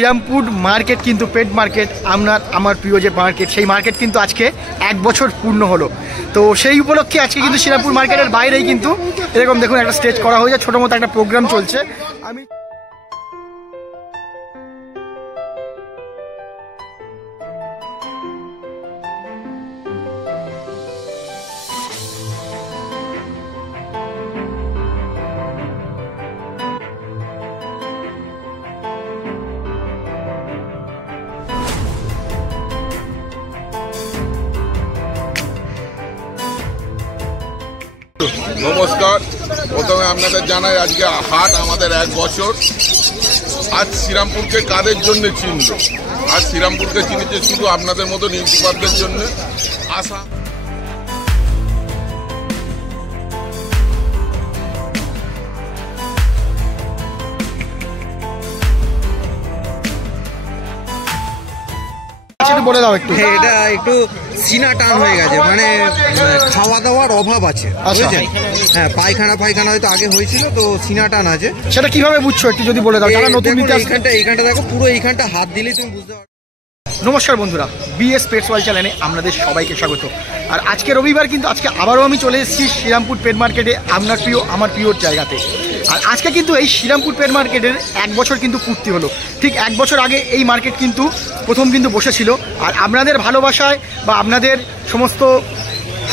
Serampore market কিন্তু পেট market, আমার প্রিয় যে মার্কেট, সেই মার্কেট কিন্তু আজকে 1 বছর পূর্ণ হলো। তো সেই উপলক্ষে আজকে কিন্তু শ্রীরামপুর মার্কেটের বাইরেই কিন্তু এরকম দেখুন একটা স্টেজ করা হয়েছে, ছোটো মতো একটা প্রোগ্রাম চলছে। আমি নমস্কার। প্রথমে আপনাদের জানাই আজকে হাট আমাদের 1 বছর। আজ শ্রীরামপুরকে কাদের জন্য চিনল? আজ শ্রীরামপুরকে চিনেছে শুধু আপনাদের মতো ইউটিউবারদের জন্য। আশা বলে দাও একটু। এটা একটু সিনা টান হয়ে গেছে, মানে খাওয়া দাওয়ার অভাব আছে, বুঝছেন? হ্যাঁ, পায়খানা হয়তো আগে হয়েছিল, তো সিনা টান আছে। সেটা কিভাবে বুঝছো একটু যদি বলে দাও, যারা নতুন নিতে আসছে। এইখানটা দেখো, পুরো এইখানটা হাত দিলেই তুমি বুঝতে পারবে। নমস্কার বন্ধুরা, বিএস পেটস ওয়ার্ল্ড চ্যানেলে আপনাদের সবাইকে স্বাগত। আর আজকে রবিবার, কিন্তু আজকে আবারও আমি চলে এসেছি শ্রীরামপুর পেট মার্কেটে, আমার প্রিয় জায়গাতে। আর আজকে কিন্তু এই শ্রীরামপুর পেট মার্কেটের 1 বছর কিন্তু পূর্তি হলো। ঠিক 1 বছর আগে এই মার্কেট কিন্তু প্রথম কিন্তু বসেছিল। আর আপনাদের ভালোবাসায় বা আপনাদের সমস্ত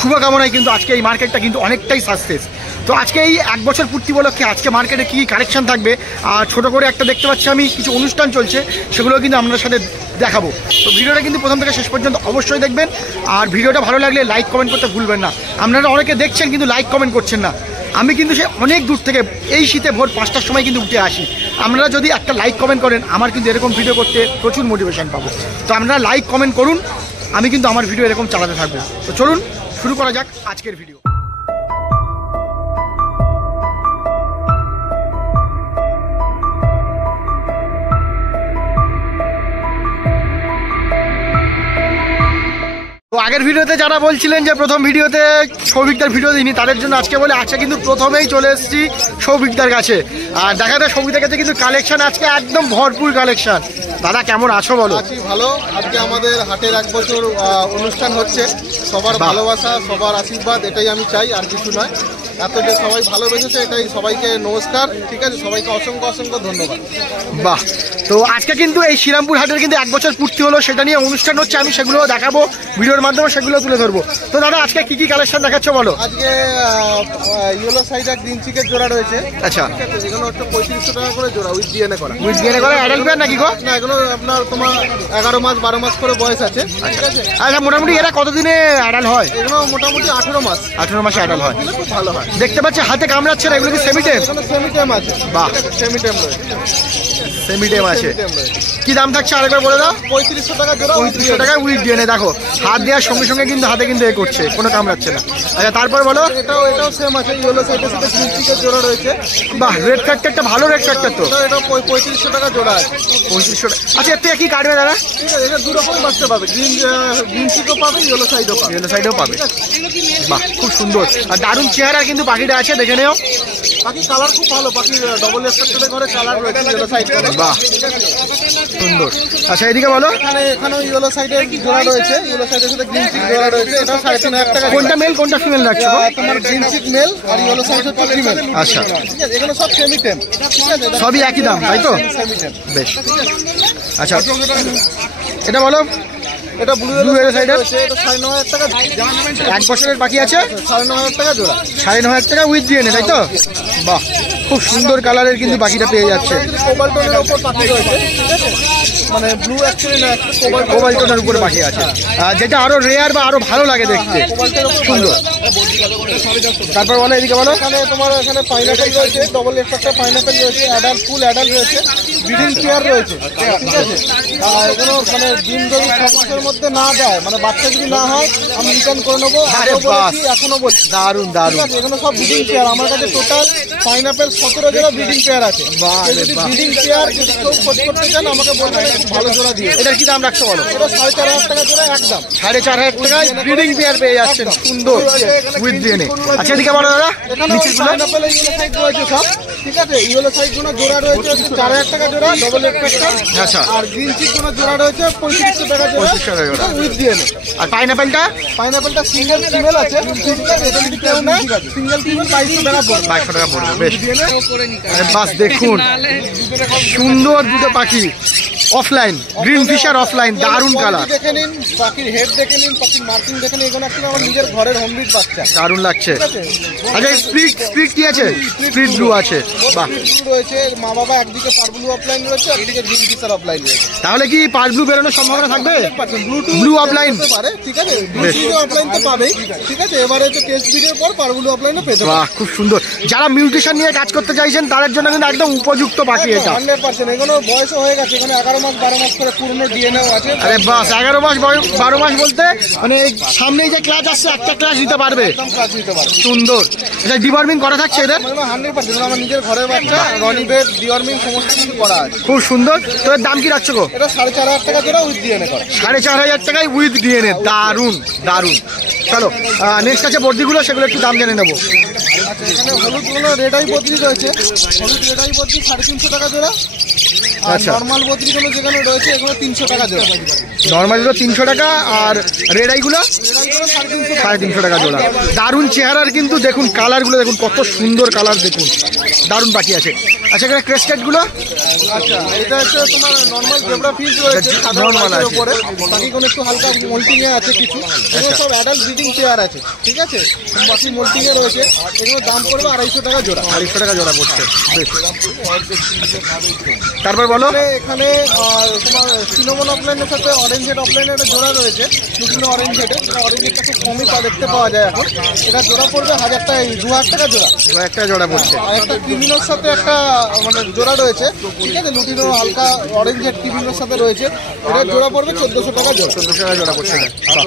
শুভকামনায় কিন্তু আজকে এই মার্কেটটা কিন্তু অনেকটাই সাকসেস। তো আজকে এই 1 বছর পূর্তি উপলক্ষে আজকে মার্কেটে কী কালেকশন থাকবে, আর ছোটো করে একটা দেখতে পাচ্ছি আমি কিছু অনুষ্ঠান চলছে, সেগুলো কিন্তু আপনাদের সাথে দেখাবো। তো ভিডিওটা কিন্তু প্রথম থেকে শেষ পর্যন্ত অবশ্যই দেখবেন। আর ভিডিওটা ভালো লাগলে লাইক কমেন্ট করতে ভুলবেন না। আপনারা অনেকে দেখছেন কিন্তু লাইক কমেন্ট করছেন না। আমি কিন্তু সে অনেক দূর থেকে এই শীতে ভোর 5টার সময় কিন্তু উঠে আসি। আপনারা যদি একটা লাইক কমেন্ট করেন, আমার কিন্তু এরকম ভিডিও করতে প্রচুর মোটিভেশন পাবো। তো আপনারা লাইক কমেন্ট করুন, আমি কিন্তু আমার ভিডিও এরকম চালাতে থাকবো। তো চলুন শুরু করা যাক আজকের ভিডিও। তো আগের ভিডিওতে যারা বলছিলেন যে প্রথম ভিডিওতে সৌভিকদার ভিডিও দিইনি, তাদের জন্য আজকে বলে আজকে কিন্তু প্রথমেই চলে এসেছি সৌভিকদার কাছে। আর দেখা যায় সৌভিকদার কাছে কিন্তু কালেকশন আজকে একদম ভরপুর কালেকশন। দাদা কেমন আছো বলো? আছি ভালো। আজকে আমাদের হাটের 1 বছর অনুষ্ঠান হচ্ছে। সবার ভালোবাসা, সবার আশীর্বাদ, এটাই আমি চাই, আর কিছু নয়। এত যে সবাই ভালোবেসেছে, এটাই সবাইকে নমস্কার। ঠিক আছে, সবাইকে অসংখ্য অসংখ্য ধন্যবাদ। বাহ, তো আজকে কিন্তু এই শ্রীরামপুর হাটের কিন্তু 1 বছর পূর্তি হলো, সেটা নিয়ে অনুষ্ঠান হচ্ছে। আমি সেগুলো দেখাবো ভিডিওর মাধ্যমে, সেগুলো তুলে ধরবো। তো দাদা আজকে কি কি কালেকশন দেখাচ্ছ বলো? আজকে ইয়েলো সাইডার গ্রিন চিকের জোড়া রয়েছে। আচ্ছা, এগুলো হচ্ছে 3500 টাকা করে জোড়া, উইথ ডিএনএ করা। উইথ ডিএনএ করা অ্যাডাল্ট পেয়ার নাকি গো? না, এগুলো আপনার তোমার 11 মাস 12 মাস করে বয়স আছে। ঠিক আছে। আচ্ছা, মোটামুটি এরা কতদিনে অ্যাডাল্ট হয়? এগুলো মোটামুটি 18 মাস। 18 মাসে অ্যাডাল্ট হয়, খুব ভালো হয়। দেখতে পাচ্ছি হাতে কামড়াচ্ছে না, এগুলো কি সেমিটেম? সেমিটেম আছে। বাহ, সেমিটেম রয়েছে। সেমিটেম আছে। কি দাম থাকছে আরেকবার বলে দাও? 3500 টাকা জোড়া। 3500 টাকা উইথ ডিএনএ। দেখো হাত দেওয়ার সঙ্গে সঙ্গে কিন্তু হাতে কিন্তু এ করছে, কোনো কামড়াচ্ছে না। আচ্ছা, তারপর বলো। এটাও সেম আছে, ইয়েলো সাইডের সাথে গ্রিন চিকের জোড়া রয়েছে। বাহ, রেড ফ্যাক্টরটা ভালো, রেড ফ্যাক্টর তো। এটা 3500 টাকা জোড়া আছে। 3500 টাকা। আচ্ছা, এর থেকে কি কাটবে দাদা? ঠিক আছে, এটা 2 রকম বাচ্চা পাবে, গ্রিন চিকও পাবে, ইয়েলো সাইডও পাবে। ইয়েলো সাইডেও পাবে। বাহ, খুব সুন্দর আর দারুণ চেহারা কিন্তু পাখিটা আছে, দেখে নেও। পাখি কালার খুব ভালো, পাখি ডবল স্ট্রাকচারের ঘরে কালার রয়েছে ইয়েলো সাইড। বাহ, সুন্দর। আচ্ছা, এদিকে বলো। এখানেও ইয়েলো সাইডের জোড়া রয়েছে, ইয়েলো সাইডের সাথে গ্রিন চিক জোড়া রয়েছে। এটা 3500 টাকা। কোনটা মেল কোনটা ফিমেল রাখছো? তোমার গ্রিন চিক মেল আর ইয়েলো সাইড হচ্ছে ফিমেল। আচ্ছা, ঠিক আছে, এগুলো সব সেমিটেম। ঠিক আছে, সবই একই দাম তাই তো? সেমিটেম। বেশ। আচ্ছা, এটা বলো। এটা ব্লু ইয়েলো সাইডের রয়েছে, এটা 9500 টাকা। 1 বছরের পাখি আছে, 9500 টাকা জোড়া। 9500 টাকা উইথ ডিএনএ, তাই তো? বাহ, খুব সুন্দর কালারের কিন্তু পাখিটা পেয়ে যাচ্ছে। কোবাল্টোনের উপর পাখি রয়েছে। ঠিক আছে, মানে ব্লু অ্যাকচুয়ালি না, কোবাল্টোনের উপরে পাখি আছে, যেটা আরো রেয়ার বা আরো ভালো লাগে দেখতে, সুন্দর। তারপর বলো, এদিকে বলো। এখানে পাইনাপেল রয়েছে, ডবল স্ট্রাকচার পাইনাপেল রয়েছে, অ্যাডাল্ট ফুল অ্যাডাল্ট রয়েছে, ব্রিডিং পেয়ার রয়েছে। ঠিক আছে, আর এগুলো মানে ডিম যদি 6 মাসের মধ্যে না দেয়, মানে বাচ্চা যদি না হয়, আমি রিটার্ন করে নেবো। এখনো বলছি দারুণ দারুণ। এগুলো সব ব্রিডিং পেয়ার। আমার কাছে টোটাল পাইনাপেল 17 জোড়া ব্রিডিং পেয়ার আছে। যদি ব্রিডিং পেয়ার যদি কেউ খোঁজ করতে চান আমাকে বলবেন, একটু ভালো জোড়া দিয়ে। এটার কি দাম রাখছো বলো? এটা 4,500 টাকা জোড়া একদম। 4,500 টাকায় ব্রিডিং পেয়ার পেয়ে যাচ্ছেন সুন্দর উইথ ডিএনএ। আচ্ছা এদিকে বলো দাদা, এখানে পাইনাপেল ইয়েলো সাইড রয়েছে সব, ঠিক আছে। ইয়েলো সাইড গুলো জোড়া রয়েছে 4,000 টাকা জোড়া ডবল এক্সট্রা। আচ্ছা। আর গ্রিন চিক গুলো জোড়া রয়েছে 3500 টাকা জোড়া 3500 টাকা জোড়া উইথ ডিএনএ। আর পাইনাপেলটা পাইনাপেলটা সিঙ্গেল ফিমেল আছে, ঠিক আছে। এটা যদি কেউ না সিঙ্গেল ফিমেল 2200 টাকা পড়বে। 2200 টাকা পড়বে। বেশ, আরে বাস দেখুন সুন্দর দুটো পাখি অফলাইন, গ্রিন ফিশার অফলাইন, দারুণ কালার, দেখে নিন, পাখির হেড দেখে নিন, পাখির মার্কিং দেখে নিন। এগুলো actually আমার নিজের ঘরের হোমমেড বাচ্চা, দারুণ লাগছে। আচ্ছা স্প্লিট কি আছে? স্প্লিট ব্লু আছে, বাহ। রয়েছে মা বাবা, একদিকে পারব্লু অফলাইন রয়েছে, একদিকে গ্রিন ফিশার অফলাইন রয়েছে। তাহলে কি পার ব্লু বেরোনোর সম্ভাবনা থাকবে? ব্লু অফলাইন পারে, ঠিক আছে। ব্লু অফলাইন তো পাবেই, ঠিক আছে। এবারে হচ্ছে টেস্ট ভিডিওর পর পারব্লু অফলাইনে পেতে পারে। বাহ, খুব সুন্দর। যারা মিউটেশন নিয়ে কাজ করতে চাইছেন তাদের জন্য কিন্তু একদম উপযুক্ত পাখি এটা। 100%। এগুলো বয়সও হয়ে গেছে, এখানে 11 মাস 12 মাস করে পুরনো ডিএনএও আছে। আরে বাস, 11 মাস 12 মাস বলতে মানে সামনেই যে ক্লাস আসছে একটা ক্লাস দিতে পারবে, একদম কাজ দিতে পারে। সুন্দর। এটা ডিওয়ার্মিং করা থাকছে এদের? 100%। আমার নিজের ঘরের বাচ্চা, রনি বেড, ডিওয়ার্মিং সমস্ত কিছু করা আছে। খুব সুন্দর। তো এর দাম কি রাখছো গো? এটা 4,500 টাকা জোড়া উইথ ডিএনএ করা। 4,500 টাকায় উইথ ডিএনএ, দারুণ দারুণ। চলো নেক্সট আছে বর্দিগুলো, সেগুলো একটু দাম জেনে নেবো। আচ্ছা, এখানে হলুদগুলো রেড আই বদ্রি রয়েছে, হলুদ রেড আই বদ্রি 350 টাকা জোড়া। আর আচ্ছা। নর্মাল বদ্রিগুলো যেখানে রয়েছে এগুলো 300 টাকা জোড়া। নর্মালিগুলো 300 টাকা, আর রেড আইগুলো 350 টাকা জোড়া। দারুণ চেহারার কিন্তু দেখুন, কালারগুলো দেখুন কত সুন্দর কালার, দেখুন দারুণ পাখি আছে। আচ্ছা এখানে ক্রেস্টেডগুলো? আচ্ছা, এটা হচ্ছে তোমার নর্মাল জেব্রা ফিশ রয়েছে সাদা Normal কালারের আছে। উপরে, বাকি কোনো একটু হালকা মোল্টিং এ আছে কিছু। এগুলো সব অ্যাডাল্ট ব্রিডিং পেয়ার আছে, ঠিক আছে। বাকি মোল্টিং এ রয়েছে, এগুলো দাম পড়বে 250 টাকা জোড়া। 250 টাকা জোড়া পড়ছে। বেশ, তারপর বলো। এখানে তোমার সিনোমন অফলাইনের সাথে অরেঞ্জ হেড অফলাইনের একটা জোড়া রয়েছে, বিভিন্ন অরেঞ্জ হেডে। অরেঞ্জ হেডটা খুব কমই দেখতে পাওয়া যায় এখন। এটা জোড়া পড়বে 2,000 টাকা জোড়া। একটা জোড়া পড়ছে। আর একটা ক্রিমিনোর সাথে একটা মানে জোড়া রয়েছে, ঠিক আছে। লুটিনো হালকা অরেঞ্জ হেড ক্রিমিনোর সাথে রয়েছে, এটা জোড়া পড়বে 1,400 টাকা জোড়া। 1,400 টাকা জোড়া পড়ছে। বাহ,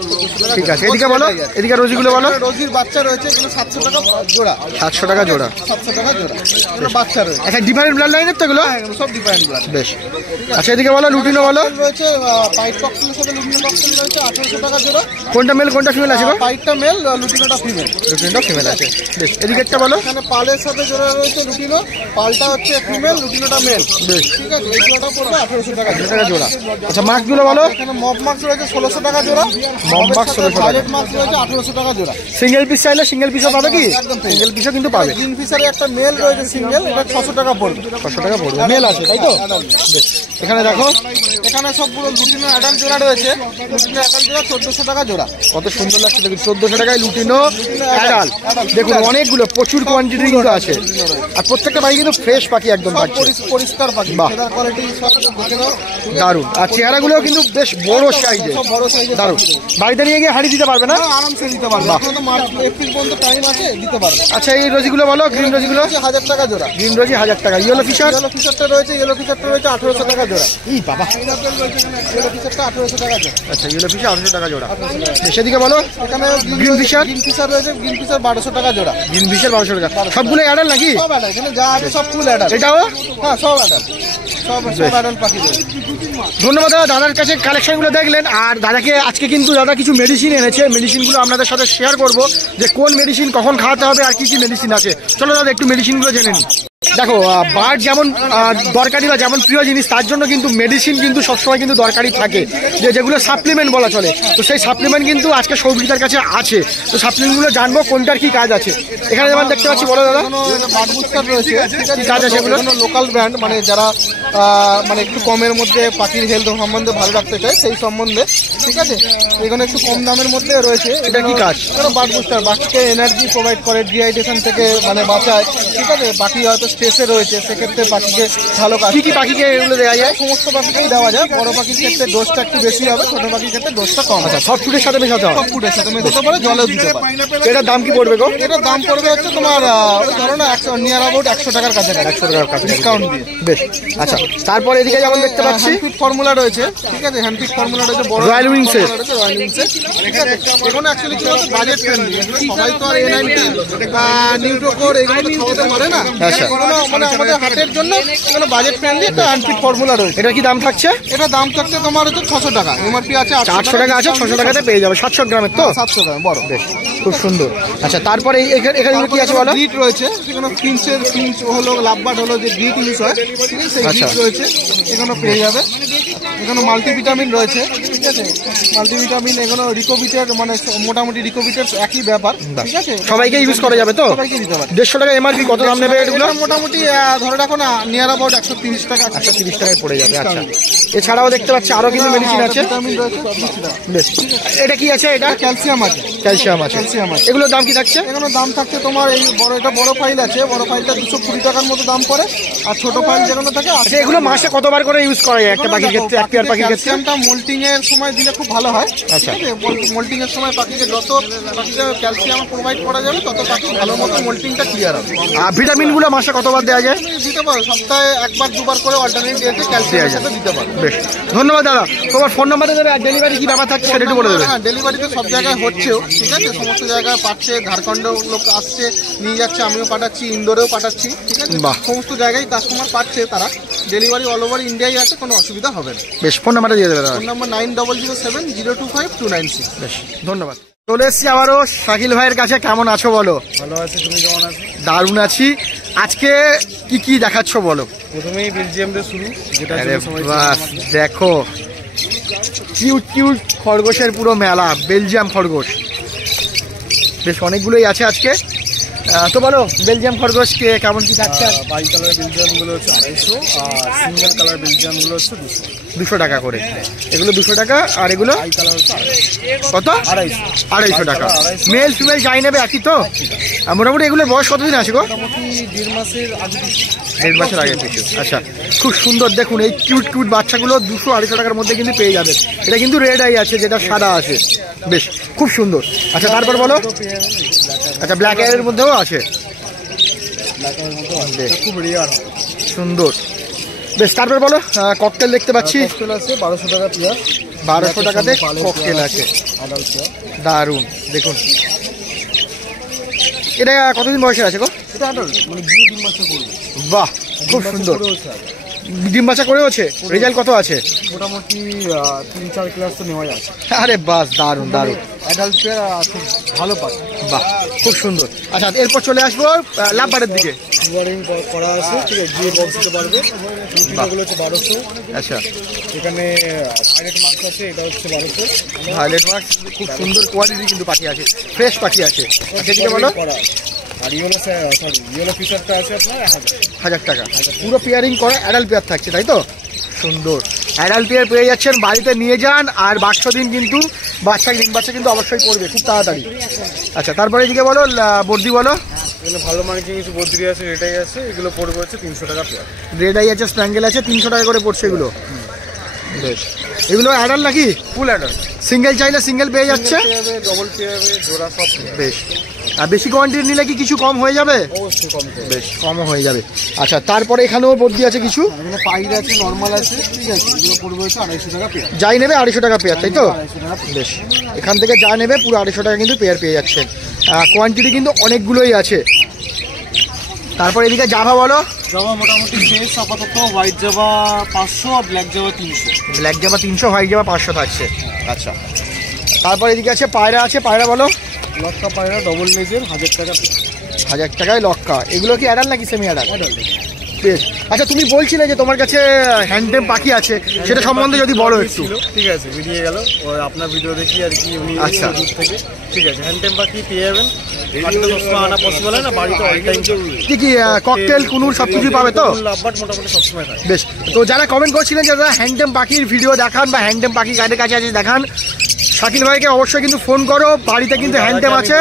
ঠিক আছে। এদিকে বলো, এদিকে রোজিগুলো বলো। রোজির বাচ্চা রয়েছে, এগুলো 700 টাকা জোড়া। 700 টাকা জোড়া। 700 টাকা জোড়া, এগুলো বাচ্চা রয়েছে। আচ্ছা ডিফারেন্ট ব্লাড লাইনের তো এগুলো? হ্যাঁ, এগুলো সব ডিফারেন্ট ব্লাড। বেশ, আচ্ছা এদিকে বলো লুটিনো বলো। রয়েছে পাইট ককটেলের সাথে লুটিনো ককটেল রয়েছে 1800 টাকা জোড়া। কোনটা মেল কোনটা ফিমেল আছে গো? পাইটটা মেল, লুটিনোটা ফিমেল। লুটিনোটা ফিমেল আছে। বেশ, এদিকেরটা বলো। এখানে পালের সাথে জোড়া রয়েছে লুটিনো, পালটা হচ্ছে ফিমেল, লুটিনোটা মেল। বেশ, ঠিক আছে, এই জোড়াটা পড়বে 1800 টাকা 1,800 টাকা জোড়া। আচ্ছা মার্কসগুলো বলো। এখানে মব মার্কস রয়েছে 1600 টাকা জোড়া। মব মার্কস 1600 টাকা। ভায়োলেট মার্কস রয়েছে 1800 টাকা জোড়া। সিঙ্গেল পিস চাইলে সিঙ্গেল পিসও পাবে কি? একদম সিঙ্গেল পিসও কিন্তু পাবে। গ্রিন ফিশারে একটা মেল রয়েছে সিঙ্গেল, এটা 600 টাকা পড়বে। 600 টাকা পড়বে, মেল আছে তাই তো? বেশ, এখানে দেখো এখানে সবগুলো লুটিনো অ্যাডাল্ট জোড়া রয়েছে, লুটিনো অ্যাডাল্ট জোড়া 1400 টাকা জোড়া। কত সুন্দর লাগছে দেখুন। 1400 টাকায় লুটিনো অ্যাডাল। দেখুন অনেকগুলো, প্রচুর কোয়ান্টিটি কিন্তু আছে। আর প্রত্যেকটা পাখি কিন্তু ফ্রেশ পাখি একদম পাচ্ছে। পরিষ্কার পাখি, বাহ। ফেদার কোয়ালিটি সব দেখে নাও। দারুণ। আর চেহারাগুলো কিন্তু বেশ বড় সাইজের, সব বড় সাইজের দারুণ। বাড়িতে নিয়ে গিয়ে হাড়ি দিতে পারবে না? আরামসে দিতে পারবে। এখন তো মার্চ এপ্রিল পর্যন্ত টাইম আছে, দিতে পারবে। আচ্ছা এই রোজিগুলো বলো, গ্রিন রোজিগুলো। 1000 টাকা জোড়া। গ্রিন রোজি 1000 টাকা। Yellow fisher? ইয়েলো ফিশারটা রয়েছে, ইয়েলো ফিশারটা রয়েছে 1800 টাকা জোড়া। ই বাবা, ইয়েলো ফিশারটা 1800 টাকা জোড়া। আচ্ছা ইয়েলো ফিশার 800 টাকা জোড়া। সেদিকে বলো। এখানে গ্রিন ফিশার? গ্রিন ফিশার রয়েছে, গ্রিন ফিশার 1200 টাকা জোড়া। গ্রিন ফিশার 1200 টাকা। সবগুলো অ্যাডাল নাকি? সব অ্যাডাল্ট, এখানে যা আছে সব ফুল অ্যাডাল্ট। এটাও? হ্যাঁ, সব অ্যাডাল্ট, সব অ্যাডাল্ট পাখি রয়েছে। ধন্যবাদ দাদা, দাদার কাছে কালেকশনগুলো দেখলেন। আর দাদাকে আজকে কিন্তু দাদা কিছু মেডিসিন এনেছে, মেডিসিনগুলো আপনাদের সাথে শেয়ার করব যে কোন মেডিসিন কখন খাওয়াতে হবে আর কি কি মেডিসিন আছে। চলো দাদা একটু মেডিসিনগুলো জেনে নিই। দেখো বার্ড যেমন দরকারি বা যেমন প্রিয় জিনিস, তার জন্য কিন্তু মেডিসিন কিন্তু সবসময় কিন্তু দরকারি থাকে, যেগুলো সাপ্লিমেন্ট বলা চলে। তো সেই সাপ্লিমেন্ট কিন্তু আজকে সৌভিতার কাছে আছে। তো সাপ্লিমেন্টগুলো জানবো কোনটার কি কাজ আছে। এখানে যেমন দেখতে পাচ্ছি, বলো দাদা বার্ড বুস্টার রয়েছে, কি কাজ আছে এগুলো? লোকাল ব্র্যান্ড, মানে যারা মানে একটু কমের মধ্যে পাখির হেলথ সম্বন্ধে ভালো রাখতে চায় সেই সম্বন্ধে, ঠিক আছে। এখানে একটু কম দামের মধ্যে রয়েছে। এটা কি কাজ? বার্ড বুস্টার বাকিকে এনার্জি প্রোভাইড করে, ডিহাইড্রেশন থেকে মানে বাঁচায়, ঠিক আছে। বাকি হয়তো স্ট্রেসে রয়েছে, সেক্ষেত্রে পাখিকে ভালো কাজ। কি কি পাখিকে এগুলো দেওয়া যায়? সমস্ত পাখিকেই দেওয়া যায়। বড় পাখির ক্ষেত্রে ডোজটা একটু বেশি হবে, ছোট পাখির ক্ষেত্রে ডোজটা কম আছে। সব ফুডের সাথে মেশাতে হবে? সব ফুডের সাথে মেশাতে পারে, জলেও দিতে পারে। এটার দাম কি পড়বে গো? এটার দাম পড়বে হচ্ছে তোমার ওই ধরো না নিয়ার অ্যাবাউট 100 টাকার কাছে, 100 টাকার কাছে ডিসকাউন্ট দিয়ে। বেশ, আচ্ছা তারপর এদিকে যেমন দেখতে পাচ্ছি হ্যান্ডপিট ফর্মুলা রয়েছে, ঠিক আছে। হ্যান্ডপিট ফর্মুলা রয়েছে, বড় রয়্যাল উইংসের। রয়্যাল উইংসের, ঠিক আছে। এখন অ্যাকচুয়ালি কি হচ্ছে, বাজেট ফ্রেন্ডলি। সবাই তো আর A90 নিউট্রোকোর এগুলো তো খাওয়াতে পারে না। আচ্ছা। এগুলো মানে আমাদের হাটের জন্য এগুলো বাজেট ফ্রেন্ডলি একটা আনফিট ফর্মুলা রয়েছে। এটা কি দাম থাকছে? এটা দাম থাকছে তোমার হচ্ছে 600 টাকা, এমআরপি আছে 800 টাকা আছে, 600 টাকাতে পেয়ে যাবে। 700 গ্রামের তো? 700 গ্রাম বড়। বেশ, খুব সুন্দর। আচ্ছা, তারপরে এখানে কি আছে বলো? গ্রিট রয়েছে, সেখানে ফিঞ্চ হলো, লাভবার্ড হলো, যে গ্রিট ইউজ হয়, ঠিক আছে, সেই গ্রিট রয়েছে, এখানে পেয়ে যাবে। এখানে মাল্টিভিটামিন রয়েছে, ঠিক আছে, মাল্টিভিটামিন এখানে রিকোভিটের, মানে মোটামুটি রিকোভিটের একই ব্যাপার, ঠিক আছে, সবাইকে ইউজ করা যাবে তো? সবাইকে দিতে পারে। 150 টাকা এমআরপি। কত দাম নেবে এগুলো? মোটামুটি ধরে রাখো না, নিয়ার অ্যাবাউট 130 টাকা। 130 টাকায় পড়ে যাবে। আচ্ছা, এছাড়াও দেখতে পাচ্ছি আরো কিছু মেডিসিন আছে। ভিটামিন রয়েছে, সব কিছু দাম। বেশ, এটা কি আছে? এটা ক্যালসিয়াম আছে। ক্যালসিয়াম আছে। এগুলোর দাম কি থাকছে? এখানে দাম থাকছে তোমার এই বড়, এটা বড় ফাইল আছে, বড় ফাইলটা 220 টাকার মতো দাম পড়ে, আর ছোট ফাইল যেগুলো থাকে। আচ্ছা, এগুলো মাসে কতবার করে ইউজ করা যায় একটা পাখির ক্ষেত্রে, এক পেয়ার পাখির ক্ষেত্রে? ক্যালসিয়ামটা মোল্টিং এর সময় দিলে খুব ভালো হয়। আচ্ছা, মোল্টিং এর সময় পাখিকে যত পাখিকে ক্যালসিয়াম প্রোভাইড করা যাবে, তত পাখি ভালো মতো মোল্টিংটা ক্লিয়ার হবে। আর ভিটামিন গুলো মাসে কতবার দেওয়া যায়? তুমি দিতে পারো সপ্তাহে একবার দুবার করে অল্টারনেট ডেতে ক্যালসিয়ামের সাথে দিতে পারো। বেশ, ধন্যবাদ দাদা। তোমার ফোন নাম্বারটা দেবে, আর ডেলিভারি কি ব্যাপার থাকছে সেটা একটু বলে দেবে। হ্যাঁ, ডেলিভারিতে সব জায়গায় হচ্ছেও, ঠিক আছে, সমস্ত জায়গায় পাচ্ছে। ঝাড়খণ্ড লোক আসছে, নিয়ে যাচ্ছে, আমিও পাঠাচ্ছি, ইন্দোরেও পাঠাচ্ছি, ঠিক আছে, বাহ। সমস্ত জায়গায় কাস্টমার পাচ্ছে তারা। ডেলিভারি অল ওভার ইন্ডিয়ায় আছে, কোনো অসুবিধা হবে না। বেশ, ফোন নাম্বারটা দিয়ে দেবে দাদা। Phone number 9007025296। বেশ, ধন্যবাদ। চলে এসছি আবারও শাকিল ভাইয়ের কাছে। কেমন আছো বলো? ভালো আছে, তুমি কেমন আছো? দারুণ আছি। আজকে কি কি দেখাচ্ছ বলো? প্রথমেই বেলজিয়াম দিয়ে শুরু, যেটা আরে বাস, দেখো কিউট কিউট খরগোশের পুরো মেলা, বেলজিয়াম খরগোশ। বেশ, অনেকগুলোই আছে আজকে। তো বলো, বেলজিয়াম খরগোশকে কেমন কি থাকছে? বাই কালার বেলজিয়ামগুলো হচ্ছে 250, আর সিঙ্গেল কালার বেলজিয়ামগুলো হচ্ছে 200। 200 টাকা করে এগুলো, 200 টাকা। আর এগুলো বাই কালার হচ্ছে কত? 250। 250 টাকা। মেল ফিমেল যাই নেবে একই তো? মোটামুটি এগুলোর বয়স কতদিন আছে গো? মোটামুটি 1.5 মাসের আগে, 1.5 মাসের আগে কিছু। আচ্ছা, খুব সুন্দর। দেখুন এই কিউট কিউট বাচ্চাগুলো 200-250 টাকার মধ্যে কিন্তু পেয়ে যাবে। এটা কিন্তু রেড আই আছে, যেটা সাদা আছে। বেশ, খুব সুন্দর। আচ্ছা, তারপর বলো। আচ্ছা, ব্ল্যাক আইয়ের মধ্যেও আছে। বেশ, খুব রেয়ার, সুন্দর। বেশ, তারপর বলো। ককটেল দেখতে পাচ্ছি, ককটেল আছে 1200 টাকা পেয়ার। 1200 টাকাতে ককটেল আছে। অ্যাডাল্ট পেয়ার, দারুণ। দেখুন, এটা কতদিন বয়সের আছে গো? এটা অ্যাডাল্ট, মানে 2 মাসে করবে। বাহ, খুব সুন্দর। ডিম বাচ্চা করেও আছে। রেজাল্ট কত আছে? মোটামুটি 3-4 ক্লাস তো নেওয়া যাচ্ছে। আরে বাস, দারুণ দারুণ। অ্যাডাল্ট পেয়ার খুব ভালো পাচ্ছে। বাহ, খুব সুন্দর। আচ্ছা, এরপর চলে আসবো লাভবারের দিকে। ওয়ারিং করা আছে, ঠিক আছে, জিও বক্স দিতে পারবে। এগুলো হচ্ছে 1200। আচ্ছা, এখানে ভাইলেট মার্কস আছে, এটা হচ্ছে 1200। ভায়োলেট মার্ক, খুব সুন্দর কোয়ালিটি কিন্তু পাখি আছে, ফ্রেশ পাখি আছে। সেদিকে বলো। আর ইয়েলো ফিচারটা আছে আপনার 1000 টাকা। পুরো পেয়ারিং করা অ্যাডাল্ট পেয়ার থাকছে, তাই তো? সুন্দর অ্যাডাল্ট পেয়ার পেয়ে যাচ্ছেন, বাড়িতে নিয়ে যান। আর বাচ্চা দিন কিন্তু ডিম বাচ্চা কিন্তু অবশ্যই পড়বে খুব তাড়াতাড়ি। আচ্ছা, তারপরে এদিকে বলো বর্দি বলো। এগুলো ভালো মার্কিং কিছু বদ্রি আছে, এটাই আছে, এগুলো পড়বে হচ্ছে 300 টাকা পেয়ার। রেড আই আছে, স্প্যাঙ্গেল আছে, 300 টাকা করে পড়ছে এগুলো। বেশ, এগুলো অ্যাডাল্ট নাকি? Full adult. সিঙ্গেল চাইলে সিঙ্গেল পেয়ে যাচ্ছে, ডবল পেয়ার, জোড়া সব। বেশ। আর বেশি কোয়ান্টিটি নিলে কি কিছু কম হয়ে যাবে? অবশ্যই কম করে। বেশ, কমও হয়ে যাবে। আচ্ছা, তারপরে এখানেও বর্দি আছে কিছু, এখানে পাইর আছে, নর্মাল আছে, ঠিক আছে, এগুলো পড়বে হচ্ছে 250 টাকা পেয়ার। যাই নেবে 250 টাকা পেয়ার, তাই তো? 250 টাকা পেয়ার। বেশ, এখান থেকে যা নেবে পুরো 250 টাকা কিন্তু পেয়ার পেয়ে যাচ্ছেন। কোয়ান্টিটি কিন্তু অনেকগুলোই আছে। তারপর এদিকে জাভা বলো। জাভা মোটামুটি শেষ আপাতত। হোয়াইট জাভা 500 আর black Java 300। Black Java 300, white Java 500 থাকছে। আচ্ছা, তারপর এদিকে আছে পায়রা আছে, পায়রা বলো। লক্কা পায়রা ডবল লেজের 1000 টাকা। 1000 টাকায় লক্কা। এগুলো কি অ্যাডাল্ট নাকি সেমি অ্যাডাল্ট? অ্যাডাল্ট। বেশ। আচ্ছা, তুমি বলছিলে যে তোমার কাছে হ্যান্ডটেম পাখি আছে, সেটা সম্বন্ধে যদি বলো একটু। ঠিক আছে, বেরিয়ে গেল, আপনার ভিডিও দেখি আর কি, উনি আচ্ছা। দূর থেকে, ঠিক আছে, হ্যান্ডটেম পাখি পেয়ে যাবেন। বাড়িতে সবসময় আনা পসিবল হয় না, বাড়িতে অল টাইম কি কি ককটেল, কুনুর সব কিছুই পাবে তো? লাভবার্ড মোটামুটি সবসময় থাকে। বেশ, তো যারা কমেন্ট করছিলেন যে যারা হ্যান্ডটেম পাখির ভিডিও দেখান বা হ্যান্ডটেম পাখি কাদের কাছে আছে দেখান, শাকিল ভাইকে অবশ্যই কিন্তু ফোন করো। বাড়িতে কিন্তু হ্যান্ডটেম আছে,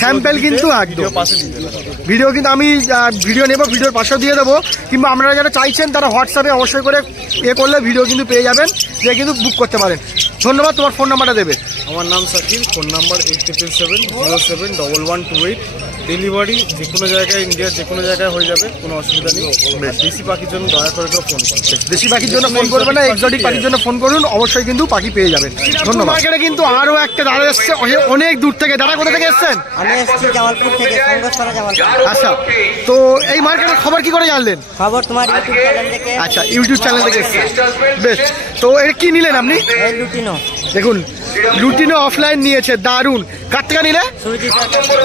স্যাম্পেল কিন্তু একদম ভিডিও কিন্তু আমি ভিডিও নেবো, ভিডিওর পাশেও দিয়ে দেবো। কিংবা আপনারা যারা চাইছেন তারা হোয়াটসঅ্যাপে অবশ্যই করে করলে ভিডিও কিন্তু পেয়ে যাবেন, যে কিন্তু বুক করতে পারেন। ধন্যবাদ। তোমার ফোন নাম্বারটা দেবে। আমার নাম শাকিল, ফোন নাম্বার 8777071128। ডেলিভারি যে কোনো জায়গায়, ইন্ডিয়ার যে কোনো জায়গায় হয়ে যাবে, কোনো অসুবিধা নেই। দেশি পাখির জন্য দয়া করে কেউ ফোন করবে। দেশি পাখির জন্য ফোন করবেন না, এক্সোটিক পাখির জন্য ফোন করুন, অবশ্যই কিন্তু পাখি পেয়ে যাবেন। ধন্যবাদ। মার্কেটে কিন্তু আরো একটা দাদা এসছে অনেক দূর থেকে। দাদা কোথা থেকে এসছেন? আমি এসেছি জামালপুর থেকে, সঙ্গস্থলা জামালপুর। আচ্ছা, তো এই মার্কেটের খবর কি করে জানলেন? খবর তোমার ইউটিউব চ্যানেল থেকে। আচ্ছা, ইউটিউব চ্যানেল থেকে এসছে, বেশ। তো এটা কি নিলেন আপনি? এই লুটিনো। দেখুন, লুটিনো অফলাইন নিয়েছে, দারুন। কার থেকে নিলে?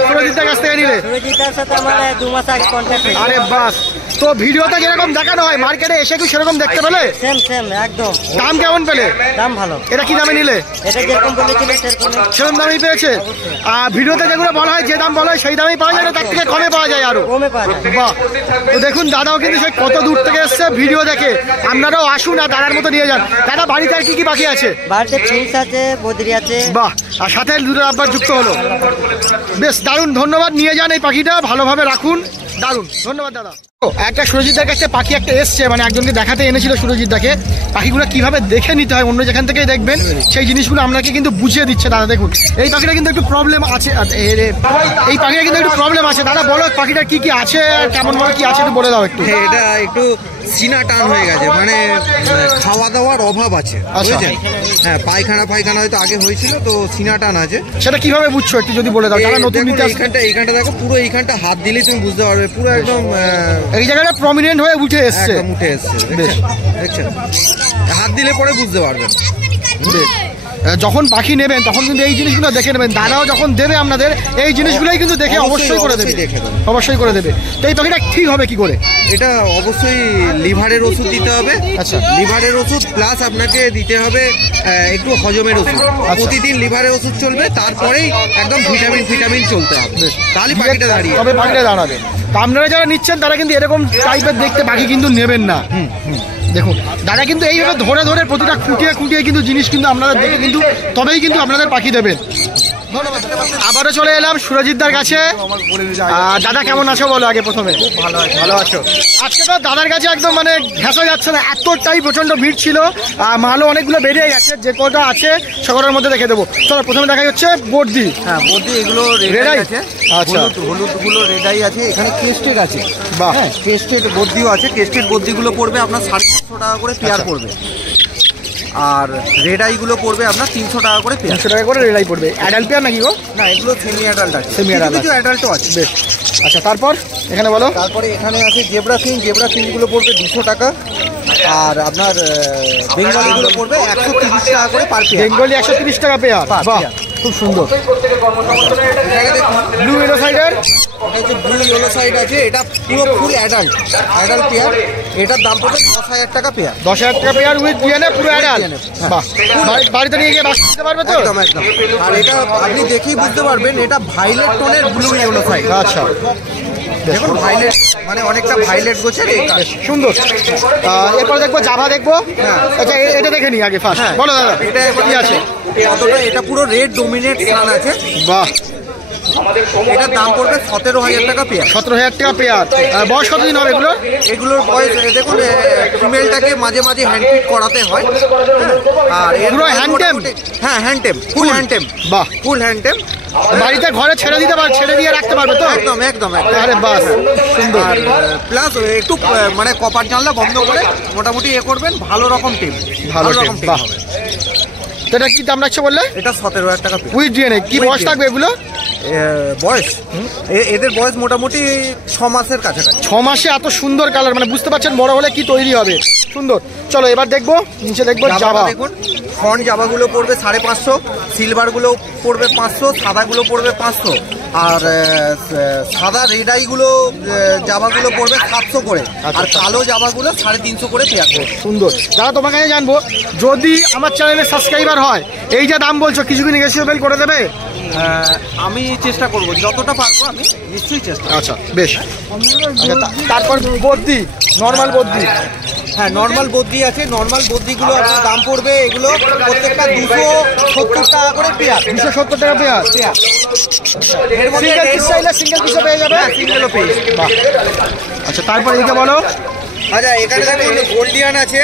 সুরজিতের কাছ থেকে নিলে। সুরজিতের সাথে আমার 2 মাস আগে কন্ট্যাক্ট হয়েছে। আরে বাস, তো ভিডিওতে যেরকম দেখানো হয় মার্কেটে এসে কি সেরকম দেখতে পেলে? সেম সেম একদম। দাম কেমন পেলে? দাম ভালো। এটা কি দামে নিলে? এটা যেরকম বলেছিল সেরকম দামেই পেয়েছে। আর ভিডিওতে যেগুলো বলা হয়, যে দাম বলা হয় সেই দামেই পাওয়া যায় না, তার থেকে কমে পাওয়া যায় আরো? কমে পাওয়া যায়। বাহ, তো দেখুন দাদাও কিন্তু সে কত দূর থেকে এসছে ভিডিও দেখে। আপনারাও আসুন আর দাদার মতো নিয়ে যান। দাদা বাড়িতে আর কি কি পাখি আছে? বাড়িতে ফিন্স আছে, বদ্রি আছে। বাহ, আর সাথে দুটো আব্বার যুক্ত হলো, বেশ দারুণ। ধন্যবাদ, নিয়ে যান এই পাখিটা, ভালোভাবে রাখুন। দারুণ, ধন্যবাদ দাদা। একটা সুরজিৎদার কাছে পাখি একটা এসছে, মানে একজনকে দেখাতে এনেছিল সুরজিৎদাকে। পাখিগুলো কিভাবে দেখে নিতে হয় অন্য যেখান থেকেই দেখবেন, সেই জিনিসগুলো আপনাকে কিন্তু বুঝিয়ে দিচ্ছে দাদা। দেখুন এই পাখিটা কিন্তু একটু প্রবলেম আছে, এই পাখিটা কিন্তু একটু প্রবলেম আছে। দাদা বলো পাখিটার কি কি আছে আর কেমন ভাবে কি আছে একটু বলে দাও একটু। এটা একটু সিনা টান হয়ে গেছে, মানে খাওয়া দাওয়ার অভাব আছে, বুঝছেন? হ্যাঁ, পায়খানা হয়তো আগে হয়েছিল, তো সিনা টান আছে। সেটা কিভাবে বুঝছো একটু যদি বলে দাও, যারা নতুন নিতে আসছে। এইখানটা দেখো, পুরো এইখানটা হাত দিলেই তুমি বুঝতে পারবে, পুরো একদম এই জায়গাটা প্রমিনেন্ট হয়ে উঠে এসছে, উঠে এসছে। দেখছেন, হাত দিলে পরে বুঝতে পারবেন। যখন পাখি নেবেন তখন কিন্তু এই জিনিসগুলো দেখে নেবেন। দাদাও যখন দেবে আপনাদের এই জিনিসগুলোই কিন্তু দেখে অবশ্যই করে দেবে, অবশ্যই করে দেবে। তো এই পাখিটা ঠিক হবে কি করে? এটা অবশ্যই লিভারের ওষুধ দিতে হবে। আচ্ছা, লিভারের ওষুধ প্লাস আপনাকে দিতে হবে একটু হজমের ওষুধ। প্রতিদিন লিভারের ওষুধ চলবে, তারপরেই একদম ভিটামিন চলতে হবে, তাহলে পাখিটা দাঁড়িয়ে তবে পাখিটা দাঁড়াবে। তো আপনারা যারা নিচ্ছেন তারা কিন্তু এরকম টাইপের দেখতে পাখি কিন্তু নেবেন না। দেখুন দাদা কিন্তু এইভাবে ধরে ধরে প্রতিটা খুঁটিয়ে কিন্তু জিনিস কিন্তু আপনারা দেখে কিন্তু তবেই কিন্তু আপনাদের পাখি দেবেন। আবারও চলে এলাম সুরজিৎদার কাছে। দাদা কেমন আছো বলো আগে প্রথমে? ভালো আছো। আজকে তো দাদার কাছে একদম মানে ঘেঁষা যাচ্ছে না, এতটাই প্রচন্ড ভিড় ছিল। মালও অনেকগুলো বেরিয়ে গেছে, যে কটা আছে সকলের মধ্যে রেখে দেবো। চলো প্রথমে দেখা যাচ্ছে বর্দি। হ্যাঁ, বর্দি এগুলো রেডাই আছে। আচ্ছা, হলুদগুলো রেডাই আছে। এখানে কেস্টেড আছে। বাহ, কেস্টেড বর্দিও আছে। কেস্টেড বর্দিগুলো পড়বে আপনার 750 টাকা করে পেয়ার পড়বে, আর রেডাইগুলো পড়বে আপনার 300 টাকা করে পেয়ার। 300 টাকা করে রেডাই পড়বে। অ্যাডাল্ট পেয়ার নাকি গো? না, এগুলো সেমি অ্যাডাল্ট আছে, কিছু অ্যাডাল্টও আছে। বেশ, আচ্ছা তারপর এখানে বলো। তারপরে এখানে আছে জেব্রা সিংগুলো পড়বে 200 টাকা, আর আপনার বেঙ্গলিগুলো পড়বে 130 টাকা করে পার পেয়ার। বেঙ্গলি 130 টাকা পেয়ার। বাহ, খুব সুন্দর। ব্লু ইয়েলো সাইডার, এটা ব্লু ইয়েলো সাইড আছে, এটা পুরো ফুল অ্যাডাল্ট পেয়ার। এটার দাম পড়বে 10,000 টাকা পেয়ার। 10,000 টাকা পেয়ার উইথ ডিএনএ, পুরো অ্যাডাল্ট। বাহ, বাড়িতে নিয়ে গিয়ে বাস করতে পারবে তো? একদম। আর এটা আপনি দেখেই বুঝতে পারবেন, এটা ভাইলেট টোনের ব্লু ইয়েলো সাইড। আচ্ছা, দেখুন ভাইলেট মানে অনেকটা ভাইলেট গোছের, সুন্দর। এরপর দেখবো জাভা দেখবো। আচ্ছা, এটা দেখে নি আগে ফার্স্ট। বলো দাদা এটা কি আছে? এটা পুরো রেড ডোমিনেট সান আছে। বাহ, এটার দাম পড়বে 17,000 টাকা পেয়ার। 17,000 টাকা পেয়ার। বয়স কতদিন হবে এগুলো? এগুলোর বয়স দেখুন, ফিমেলটাকে মাঝে মাঝে হ্যান্ডফিট করাতে হয়। আর পুরো হ্যান্ডটেম? হ্যাঁ, হ্যান্ডটেম, ফুল হ্যান্ডটেম। বাহ, ফুল হ্যান্ডটেম। বাড়িতে ঘরে ছেড়ে দিয়ে রাখতে পারবে তো? একদম। আরে বাস, সুন্দর। প্লাস একটু মানে কপার জানলা বন্ধ করে মোটামুটি করবেন, ভালো রকম টিম। বাহ, তো এটা কি দাম রাখছে বললে? এটা 17,000 টাকা উইথ ডিএনএ। কি বয়স থাকবে এগুলো? বয়স এদের বয়স মোটামুটি 6 মাসের কাছাকাছি। 6 মাসে এত সুন্দর কালার, মানে বুঝতে পারছেন বড় হলে কি তৈরি হবে। সুন্দর। চলো এবার দেখবো নিচে দেখবো জাভা। দেখুন ফ্রন্ট জাভাগুলো পড়বে 550, সিলভারগুলো পড়বে 500, সাদাগুলো পড়বে 500, আর সাদা রেডাইগুলো জাভাগুলো পড়বে 700 করে, আর কালো জাভাগুলো 350 করে পেয়ার। সুন্দর। দাদা তোমার কাছে জানবো, যদি আমার চ্যানেলে সাবস্ক্রাইবার হয়, এই যে দাম বলছো কিছু কি নেগোশিয়েবল করে দেবে? আমি চেষ্টা করব, যতটা পারবো আমি নিশ্চয়ই চেষ্টা। আচ্ছা, বেশ। তারপর বদ্দি, নর্মাল বদ্দি। হ্যাঁ, নর্মাল বদ্রি আছে। নর্মাল বদ্রিগুলো আপনার দাম পড়বে, এগুলো প্রত্যেকটা 270 টাকা করে পেয়ার। 270 টাকা পেয়ার। এর মধ্যে সিঙ্গেল পিসও পেয়ে যাবে? সিঙ্গেলও পেয়ে যাবে। বাহ, আচ্ছা তারপর এইটা বলো। আচ্ছা, এখানে দেখুন গোল্ডিয়ান আছে।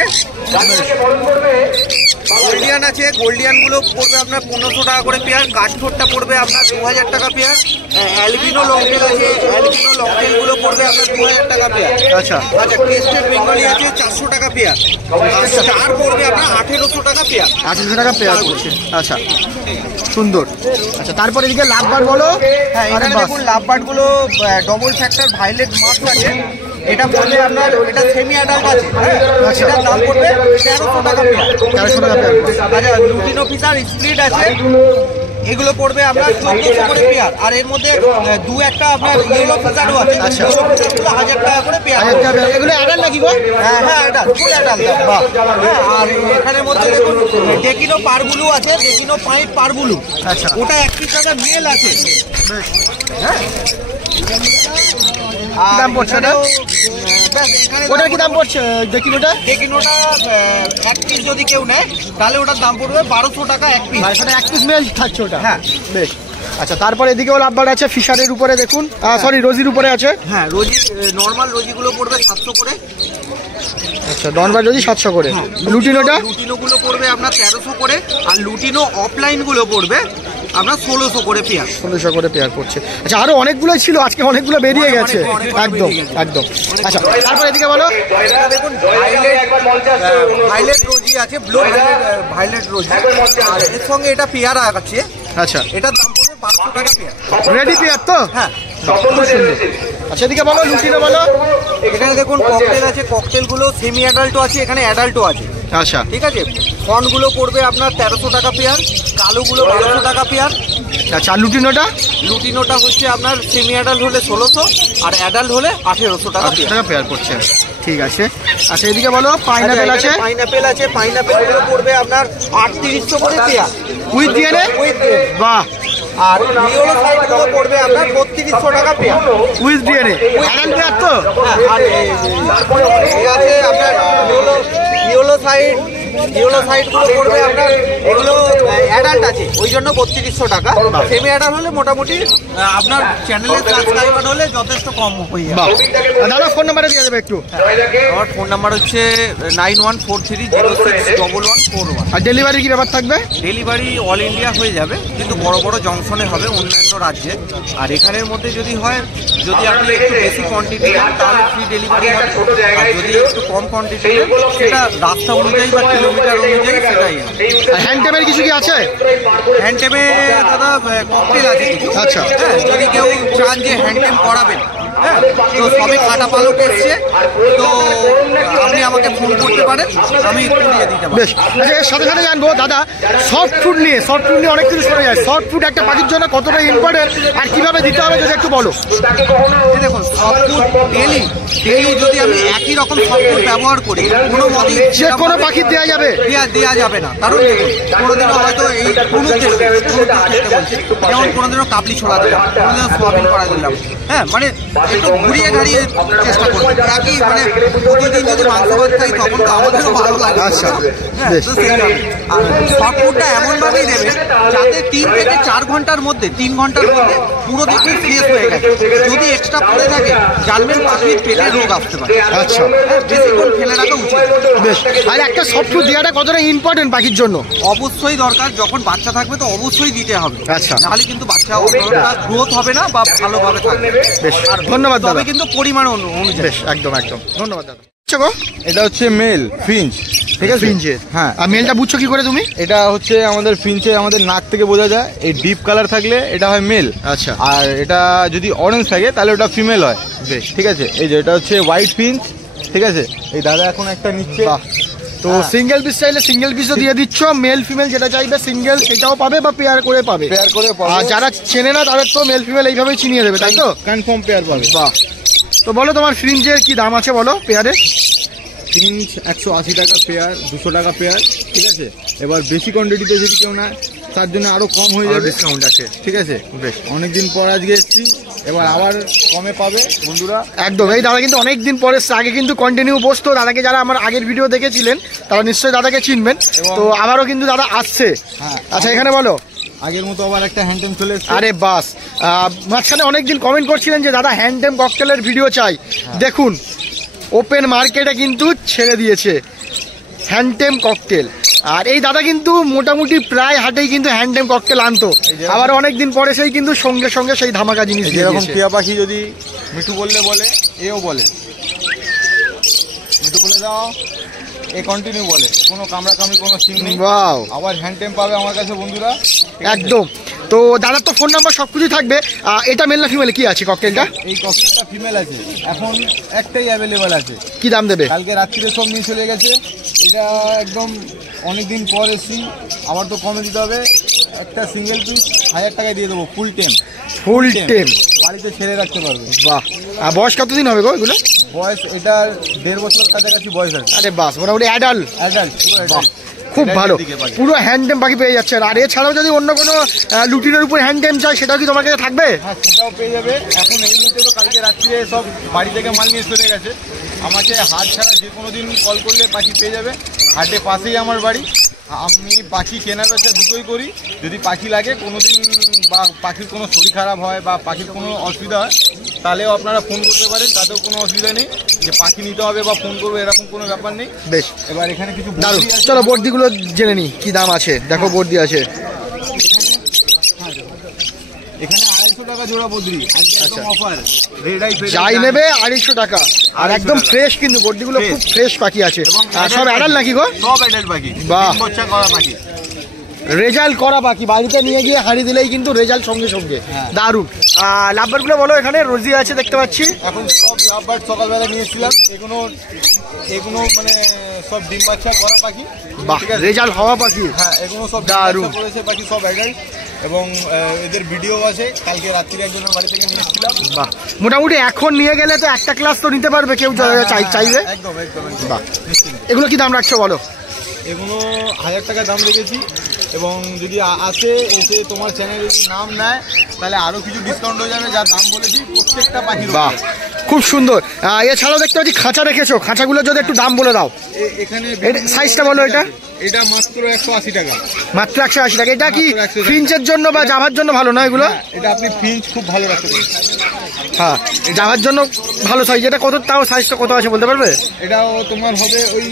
গোল্ডিয়ান আছে, গোল্ডিয়ানগুলো পড়বে আপনার 1500 টাকা করে পেয়ার, কাঠঠোরটা পড়বে আপনার 2000 টাকা পেয়ার, অ্যালবিনো লংটেল আছে, অ্যালবিনো লংটেলগুলো পড়বে আপনার 2000 টাকা পেয়ার। আচ্ছা ক্রেস্টেড বেঙ্গলি আছে 400 টাকা পেয়ার, স্টার পড়বে আপনার 1800 টাকা পেয়ার। 1800 টাকা পেয়ার করছে। আচ্ছা সুন্দর। আচ্ছা তারপর এদিকে লাভবার বলো। হ্যাঁ এখানে দেখুন লাভবার্ডগুলো ডবল ফ্যাক্টর ভাইলেট মাস্ক আছে, এটা পড়বে আপনার, এটা সেমি অ্যাডাল্ট আছে, এটার দাম পড়বে 1300 টাকা পেয়ার। 1300 টাকা পেয়ার। আচ্ছা লুটিনো ফিচার স্প্লিট আছে, এগুলো পড়বে আপনার 1400 করে পেয়ার। আর এর মধ্যে দু একটা আপনার ইয়েলো ফিচারও আছে, আচ্ছা। এগুলো 1000 টাকা করে পেয়ার। 1000 টাকা পেয়ার। এগুলো অ্যাডাল্ট নাকি গো? হ্যাঁ হ্যাঁ অ্যাডাল্ট, ফুল অ্যাডাল্ট। হ্যাঁ আর এখানের মধ্যে দেখুন ডেকিনো পারবুলু আছে, ডেকিনো পাইট পারবুলু। আচ্ছা ওটা 1 পিস দাদা মেল আছে। হ্যাঁ দাম পড়ছে ওটা? ওটার কি দাম পড়ছে দেখি ওটা? ডেকিনোটা 1 পিস যদি কেউ নেয় তাহলে ওটার দাম পড়বে 1200 টাকা 1 পিস। সেটা 1 পিস মেল থাকছে ওটা? হ্যাঁ বেশ। আচ্ছা তারপরে এদিকেও লাভবার আছে, ফিশারের উপরে দেখুন, সরি রোজির উপরে আছে। হ্যাঁ রোজি নর্মাল রোজিগুলো পড়বে 700 করে। আচ্ছা নর্মাল রোজি 700 করে। লুটিনোটা? লুটিনোগুলো পড়বে আপনার 1300 করে, আর লুটিনো অফলাইনগুলো পড়বে আপনার 1600 করে পেয়ার। 1600 করে পেয়ার পড়ছে। আচ্ছা আরো অনেকগুলো ছিল, আজকে অনেকগুলো বেরিয়ে গেছে। একদম একদম। আচ্ছা তারপর এদিকে বলো। দেখুন ভাইলেট রোজি আছে, ব্লু ভাইলেট রোজি, আর এর সঙ্গে এটা পেয়ারা আছে। আচ্ছা এটার দাম পড়বে 1200 টাকা পেয়ার। রেডি পেয়ার তো? হ্যাঁ আচ্ছা এদিকে বলো লুটিনো বলো। এখানে দেখুন ককটেল আছে, ককটেলগুলো সেমি অ্যাডাল্টও আছে, এখানে অ্যাডাল্টও আছে। আচ্ছা ঠিক আছে, ফনগুলো পড়বে আপনার 1300 টাকা পেয়ার, কালোগুলো 1200 টাকা পেয়ার। আচ্ছা আর লুটিনোটা? লুটিনোটা হচ্ছে আপনার সেমি অ্যাডাল্ট হলে 1600 আর অ্যাডাল্ট হলে 1800 টাকা 800 টাকা পেয়ার পড়ছে। ঠিক আছে। আচ্ছা এদিকে বলো পাইনাপেল আছে। পাইনাপেল আছে, পাইনাপেলগুলো পড়বে আপনার 3800 করে পেয়ার উইথ ডিএনএ? বাহ। আর ইয়েলো সাইডগুলো পড়বে আপনার 3200 টাকা pair with DNA. Adult pair তো? আর এই আছে আপনার ইয়েলো সাইডগুলো পড়বে আপনার, এগুলো অ্যাডাল্ট আছে ওই জন্য 3200 টাকা। সেমি অ্যাডাল্ট হলে মোটামুটি আপনার চ্যানেলের সাবস্ক্রাইবার হলে যথেষ্ট কম হয়ে যাবে। বাহ। দাদা ফোন নাম্বারটা দিয়ে দেবে একটু। আমার ফোন নাম্বার হচ্ছে 9143061141। আর ডেলিভারি কি ব্যাপার থাকবে? ডেলিভারি অল ইন্ডিয়া হয়ে যাবে, কিন্তু বড় বড় জংশনে হবে অন্যান্য রাজ্যে। আর এখানের মধ্যে যদি হয়, যদি আপনি একটু বেশি কোয়ান্টিটি নেন তাহলে ফ্রি ডেলিভারি হবে, আর যদি একটু কম কোয়ান্টিটি নেন সেটা রাস্তা অনুযায়ী বা কিলোমিটার অনুযায়ী সেটাই হবে। আর হ্যান্ডটেমের কিছু কি আছে? হ্যান্ডটেমে দাদা ককটেল আছে কিছু। আচ্ছা। হ্যাঁ যদি কেউ চান যে হ্যান্ডটেম করাবেন, হ্যাঁ তো সবে কাটা পালক এসছে, তো আপনি আমাকে ফোন করতে পারেন, আমি করিয়ে দিতে পারি। বেশ। আচ্ছা এর সাথে সাথে জানবো দাদা সফট ফুড নিয়ে অনেক কিছু শোনা যায়। সফট ফুড একটা পাখির জন্য কতটা ইম্পর্টেন্ট আর কিভাবে দিতে হবে যদি একটু বলো। দেখুন সফট ফুড ডেলি যদি আমি একই রকম সফট ফুড ব্যবহার করি, কোনো মতেই যে কোনো পাখি দেওয়া যাবে? দেওয়া যাবে না। কারণ দেখুন কোনোদিনও হয়তো এই হলুদ খেতে বলছি, যেমন কোনোদিনও কাবলি ছোলা দিলাম, কোনোদিনও সোয়াবিন করা দিলাম, হ্যাঁ মানে একটু ঘুরিয়ে ঘাড়িয়ে চেষ্টা করবো। একই মানে প্রতিদিন যদি মাংস ভাত খাই তখন তো আমাদেরও ভালো লাগে। আচ্ছা হ্যাঁ বেশ। তো সেইভাবে আর সফট ফুডটা এমনভাবেই দেবে যাতে 3 থেকে 4 ঘন্টার মধ্যে 3 ঘন্টার মধ্যে পুরো দেখবে ফ্রেশ হয়ে গেছে। যদি এক্সট্রা পড়ে থাকে জানবেন পাখির পেটে রোগ আসতে পারে। আচ্ছা হ্যাঁ বেশিক্ষণ ফেলে রাখা উচিত। বেশ। আর একটা সফট ফুড দেওয়াটা কতটা ইম্পর্টেন্ট পাখির জন্য? অবশ্যই দরকার, যখন বাচ্চা থাকবে তো অবশ্যই দিতে হবে। আচ্ছা। নাহলে কিন্তু বাচ্চা গ্রোথ হবে না বা ভালোভাবে থাকবে। বেশ ধন্যবাদ দাদা। তবে কিন্তু পরিমাণ অনুযায়ী। বেশ একদম একদম ধন্যবাদ দাদা। গো এটা হচ্ছে মেল ফিঞ্চ, ঠিক আছে? ফিঞ্চের? হ্যাঁ। আর মেলটা বুঝছো কি করে তুমি? এটা হচ্ছে আমাদের ফিঞ্চে আমাদের নাক থেকে বোঝা যায়, এই ডিপ কালার থাকলে এটা হয় মেল। আচ্ছা। আর এটা যদি অরেঞ্জ থাকে তাহলে ওটা ফিমেল হয়। বেশ। ঠিক আছে, এই যে এটা হচ্ছে হোয়াইট ফিঞ্চ, ঠিক আছে? এই দাদা এখন একটা নিচ্ছে। বাহ। তো সিঙ্গেল পিস চাইলে সিঙ্গেল পিসও দিয়ে দিচ্ছ, মেল ফিমেল যেটা চাইবে সিঙ্গেল সেটাও পাবে বা পেয়ার করে পাবে। পেয়ার করে পাবে। আর যারা চেনে না তাদের তো মেল ফিমেল এইভাবেই চিনিয়ে দেবে, তাই তো? কনফার্ম পেয়ার পাবে। বাহ। তো বলো তোমার ফ্রিঞ্জের কি দাম আছে বলো পেয়ারে? ফিঞ্চ 180 টাকা পেয়ার, 200 টাকা পেয়ার, ঠিক আছে? এবার বেশি কোয়ান্টিটিতে যদি কেউ নেয় তার জন্য আরো কম হয়ে যাবে, ডিসকাউন্ট আছে। ঠিক আছে? বেশ। অনেকদিন পর আজকে এসেছি, এবার আবার কমে পাবে বন্ধুরা। একদম। এই দাদা কিন্তু অনেকদিন পরে আগে কিন্তু কন্টিনিউ বসতো, দাদাকে যারা আমার আগের ভিডিও দেখেছিলেন তারা নিশ্চয়ই দাদাকে চিনবেন। তো আবারও কিন্তু দাদা আসছে। হ্যাঁ। আচ্ছা এখানে বলো আগের মতো আবার একটা হ্যান্ডটেম চলে এসেছে। আরে বাস। মাঝখানে অনেকদিন কমেন্ট করছিলেন যে দাদা হ্যান্ডটেম ককটেলের ভিডিও চাই। দেখুন ওপেন মার্কেটে কিন্তু ছেড়ে দিয়েছে হ্যান্ডটেম ককটেল। আর এই দাদা কিন্তু মোটামুটি প্রায় হাটেই কিন্তু হ্যান্ডটেম ককটেল আনতো, আবার অনেকদিন পরে সেই কিন্তু সঙ্গে সঙ্গে সেই ধামাকা জিনিস যেরকম টিয়া পাখি যদি মিঠু বললে বলে, এও বলে মিঠু বলে দাও, এ কন্টিনিউ বলে, কোনো কামড়াকামড়ি কোনো সিং নেই। ওয়াও, আবার হ্যান্ডটেম পাবে আমার কাছে বন্ধুরা, একদম। তো দাদার তো ফোন নাম্বার সব কিছুই থাকবে। এটা মেল না ফিমেল কি আছে ককটেলটা? এই ককটেলটা ফিমেল আছে, এখন একটাই অ্যাভেলেবেল আছে। কি দাম দেবে? কালকে রাত্রিরে সব নিয়ে চলে গেছে, এটা একদম অনেকদিন পর এসছি, আমার তো কমে দিতে হবে। একটা সিঙ্গেল পিস 1000 টাকায় দিয়ে দেবো, ফুল টেম। ফুল টেম, বাড়িতে ছেড়ে রাখতে পারবে। বাহ। আর বয়স কতদিন হবে গো এগুলো? বয়স এটার 1.5 বছর কাছাকাছি বয়স আছে। আরে বাস, মোটামুটি অ্যাডাল্ট। অ্যাডাল্ট, পুরো অ্যাডাল্ট। খুব ভালো, পুরো হ্যান্ডটেম পাখি পেয়ে যাচ্ছে। আর এছাড়াও যদি অন্য কোনো লুটিনের উপর হ্যান্ডটেম চাই সেটাও কি তোমার কাছে থাকবে? হ্যাঁ, সেটাও পেয়ে যাবে। এখন এই মুহূর্তে তো কালকে রাত্রিরে সব বাড়ি থেকে মাল নিয়ে চলে গেছে। আমাকে হাট ছাড়া যে কোনো দিন কল করলে পাখি পেয়ে যাবে। হাটে পাশেই আমার বাড়ি, আমি পাখি কেনা বেচা দুটোই করি। যদি পাখি লাগে কোনো দিন বা পাখির কোনো শরীর খারাপ হয় বা পাখির কোনো অসুবিধা হয়, তাহলেও আপনারা ফোন করতে পারেন, তাতেও কোনো অসুবিধা নেই। যে পাখি নিতে হবে বা ফোন করবো এরকম কোনো ব্যাপার নেই। বেশ, এবার এখানে কিছু দারুণ। চলো বর্দিগুলো জেনে নিই কি দাম আছে। দেখো বর্দি আছে এখানে 250 টাকা জোড়া বদ্রি, একদম অফার। যাই নেবে 250 টাকা। আর একদম ফ্রেশ, কিন্তু বর্দিগুলো খুব ফ্রেশ পাখি আছে। আর সব অ্যাডাল্ট নাকি গো? সব অ্যাডাল্ট পাখি, বাহ। 3 বছর করা পাখি, রেজাল্ট করা পাখি, বাড়িতে নিয়ে গিয়ে হাঁড়ি দিলেই কিন্তু রেজাল্ট সঙ্গে সঙ্গে। দারুণ। লাভবারগুলো বলো, এখানে রোজি আছে দেখতে পাচ্ছি। এখন সব লাভবার্ড সকালবেলা নিয়েছিলাম, এগুলো মানে সব ডিম বাচ্চা করা পাখি। বাহ, রেজাল্ট হওয়া পাখি। হ্যাঁ, এগুলো সব দারুণ করেছে পাখি, সব অ্যাডাল্ট। এবং এদের ভিডিও আছে, কালকে রাত্রিরে একজনের বাড়ি থেকে নিয়েছিলাম। বাহ, মোটামুটি এখন নিয়ে গেলে তো একটা ক্লাস তো নিতে পারবে কেউ চাইবে। একদম একদম। বাহ, এগুলো কি দাম রাখছো বলো? এগুলো 1000 টাকা দাম রেখেছি। এবং যদি আসে এসে তোমার চ্যানেলে যদি নাম নেয় তাহলে আরো কিছু ডিসকাউন্ট হয়ে যাবে, যা দাম বলেছি প্রত্যেকটা পাখির। বাহ, খুব সুন্দর। এছাড়াও দেখতে পাচ্ছি খাঁচা রেখেছো, খাঁচাগুলো যদি একটু দাম বলে দাও। এখানে সাইজটা বলো। এটা মাত্র 180 টাকা। মাত্র 180 টাকা। এটা কি ফিঞ্চের জন্য বা জাভার জন্য ভালো না এগুলো? এটা আপনি ফিঞ্চ খুব ভালো রাখতে পারেন। হ্যাঁ, জাভার জন্য ভালো সাইজ। এটা কত, তাও সাইজটা কত আছে বলতে পারবে? এটাও তোমার হবে ওই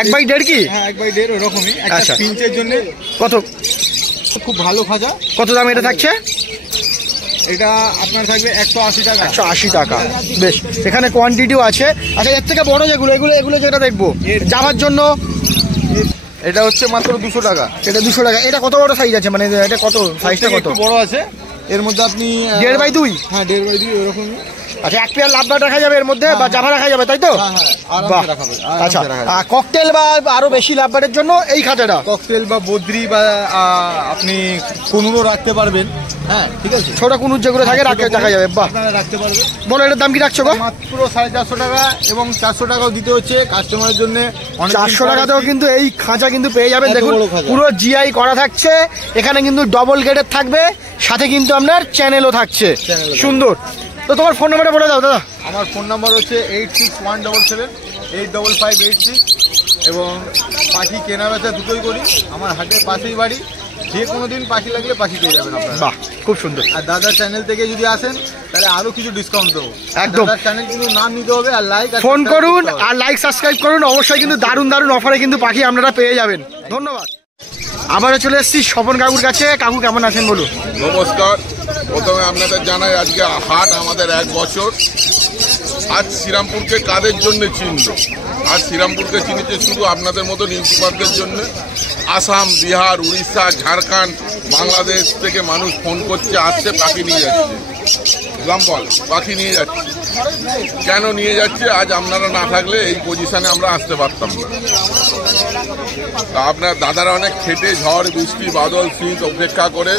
1/1.5 কি? হ্যাঁ, 1/1.5 ওরকমই। একটা ফিঞ্চের জন্য কত? খুব ভালো খাঁচা। কত দাম এটা থাকছে? এটা আপনার থাকবে 180 টাকা। 180 টাকা। বেশ, এখানে কোয়ান্টিটিও আছে। আচ্ছা, এর থেকে বড় যেগুলো, এগুলো যেটা দেখবো জাভার জন্য, এটা হচ্ছে মাত্র 200 টাকা। এটা 200 টাকা। এটা কত বড় সাইজ আছে, মানে এটা কত সাইজটা কত? একটু বড় আছে, এর মধ্যে আপনি 1.5x2। হ্যাঁ, 1.5x2 এরকমই। আচ্ছা, এক পেয়ার লাভবার রাখা যাবে এর মধ্যে, বা জাভা রাখা যাবে, তাই তো? হ্যাঁ, আরামসে বাহ। রাখা যাবে। আচ্ছা, ককটেল বা আরো বেশি লাভবারের জন্য এই খাঁচাটা। ককটেল বা বদ্রি বা আপনি কোনুরও রাখতে পারবেন। হ্যাঁ, ঠিক আছে। ছোট কুনুর যেগুলো থাকে রাখা যাবে। বাহ, আপনারা রাখতে পারবেন। বলো এটার দাম কি রাখছো গো? মাত্র 450 টাকা। এবং 400 টাকাও দিতে হচ্ছে কাস্টমারের জন্য। 400 টাকাতেও কিন্তু এই খাঁচা কিন্তু পেয়ে যাবেন। এত দেখুন, বড় খাঁচা। পুরো জিআই করা থাকছে। এখানে কিন্তু ডবল গেটের থাকবে, সাথে কিন্তু আপনার চ্যানেলও থাকছে। সুন্দর। তো তোমার ফোন নাম্বারটা বলে দাও দাদা। আমার ফোন নাম্বার হচ্ছে 8617785586। এবং পাখি কেনা বেচা দুটোই করি, আমার হাটের পাশেই বাড়ি। যে কোনো দিন পাখি লাগলে পাখি পেয়ে যাবেন আপনারা। বাহ, খুব সুন্দর। আর দাদার চ্যানেল থেকে যদি আসেন তাহলে আরো কিছু ডিসকাউন্ট দেবো। একদম। দাদার চ্যানেল কিন্তু নাম নিতে হবে, আর লাইক ফোন করুন আর লাইক সাবস্ক্রাইব করুন। অবশ্যই কিন্তু দারুণ দারুণ অফারে কিন্তু পাখি আপনারা পেয়ে যাবেন। ধন্যবাদ। আবারও চলে এসেছি স্বপন কাকুর কাছে। কাকু কেমন আছেন বলুন? নমস্কার। প্রথমে আপনাদের জানাই আজকে হাট আমাদের 1 বছর। আজ শ্রীরামপুরকে কাদের জন্য চিনল? আজ শ্রীরামপুরকে চিনেছে শুধু আপনাদের মতন ইউটিউবারদের জন্য। আসাম, বিহার, উড়িষ্যা, ঝাড়খণ্ড, বাংলাদেশ থেকে মানুষ ফোন করছে, আসছে, পাখি নিয়ে যাচ্ছে। এক্সাম্পল, পাখি নিয়ে যাচ্ছে। কেন নিয়ে যাচ্ছে? আজ আপনারা না থাকলে এই পজিশনে আমরা আসতে পারতাম না। তা আপনার দাদারা অনেক খেটে ঝড় বৃষ্টি বাদল শীত উপেক্ষা করে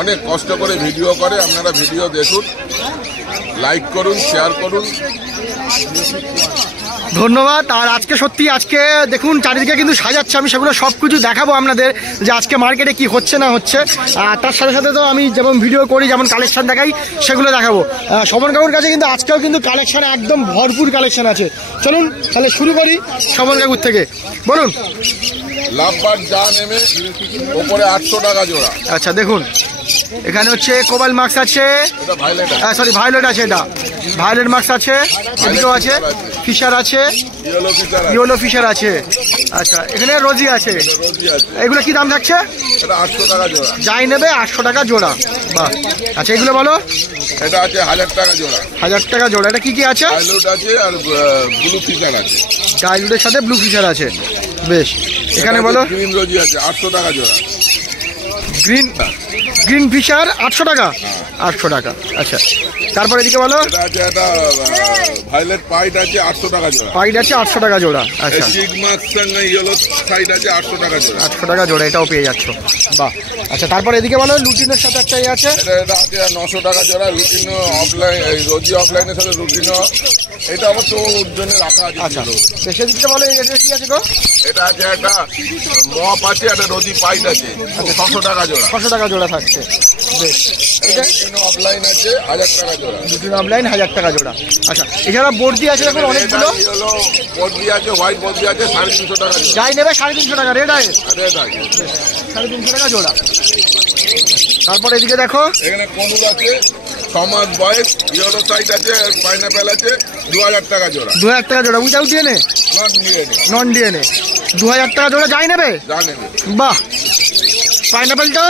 অনেক কষ্ট করে ভিডিও করে। আপনারা ভিডিও দেখুন, লাইক করুন, শেয়ার করুন। ধন্যবাদ। আর আজকে সত্যি আজকে দেখুন চারিদিকে কিন্তু সাজাচ্ছে, আমি সেগুলো সব কিছু দেখাবো আপনাদের যে আজকে মার্কেটে কি হচ্ছে না হচ্ছে। আর তার সাথে সাথে তো আমি যেমন ভিডিও করি, যেমন কালেকশন দেখাই, সেগুলো দেখাবো। স্বপন কাকুর কাছে কিন্তু আজকেও কিন্তু কালেকশন একদম ভরপুর কালেকশন আছে। চলুন তাহলে শুরু করি স্বপন কাকুর থেকে। বলুন। লাভবার যা নেমে ওপরে 800 টাকা জোড়া। আচ্ছা, দেখুন এখানে হচ্ছে কোবাল মার্কস আছে, এটা ভাইলেট, সরি ভায়োলেট আছে, এটা ভায়োলেট মার্কস আছে, এদিকেও আছে, ফিশার আছে, ইয়েলো ফিচার আছে। ইয়েলো ফিশার আছে। আচ্ছা, এখানে রোজি আছে, রোজি আছে, এগুলো কি দাম থাকছে? এটা 800 টাকা জোড়া। যাই নেবে 800 টাকা জোড়া। বাহ, আচ্ছা এগুলো বলো। এটা আছে 1000 টাকা জোড়া। 1000 টাকা জোড়া। এটা কি কি আছে? আইলুট আছে আর ব্লু ফিশার আছে। গাইলুডের সাথে ব্লু ফিশার আছে, বেশ। এখানে বলো। গ্রিন রোজি আছে 800 টাকা জোড়া। গ্রিন ফিশার 800 টাকা। 800 টাকা, আচ্ছা। তারপর এদিকে বলো। এটা আছে একটা ভায়োলেট পাইট আছে 800 টাকা জোড়া। পাইড আছে 800 টাকা জোড়া, আচ্ছা। সিগমার সঙ্গে ইয়েলো সাইড আছে 800 টাকা জোড়া। 800 টাকা জোড়া, এটাও পেয়ে যাচ্ছ। বাহ, আচ্ছা। তারপর এদিকে বলো, লুটিনের সাথে একটা আছে। এটা আছে 900 টাকা জোড়া। রুটিনো অফলাইন, রোজি অফলাইনের সাথে রুটিনো, এটা অবশ্য জন্য রাখা আছে। আচ্ছা, সেদিকে বলো এটা কি আছে গো? এটা আছে একটা মপ আছে, একটা রোজি পাইট আছে 600 টাকা জোড়া। 600 টাকা জোড়া থাকছে, বেশ। এটা রুটিনো অফলাইন আছে 1000 টাকা জোড়া। লুটিন অফলাইন 1000 টাকা জোড়া, আচ্ছা। এছাড়া বর্দি আছে দেখুন অনেকগুলো। হলো বর্দি আছে, হোয়াইট বর্দি আছে 350 টাকা জোড়া। যাই নেবে 350 টাকা। রেড আছে রেড আছে 350 টাকা জোড়া। তারপর এদিকে দেখো, এখানে কনুল আছে 6 মাস বয়স, ইয়েলো সাইড আছে, পাইনাপেল আছে 2000 টাকা জোড়া। 2000 টাকা জোড়া। Without DNA, non DNA, non DNA, 2000 টাকা জোড়া। যাই নেবে, যা নেবে। বাহ। পাইনাপেলটা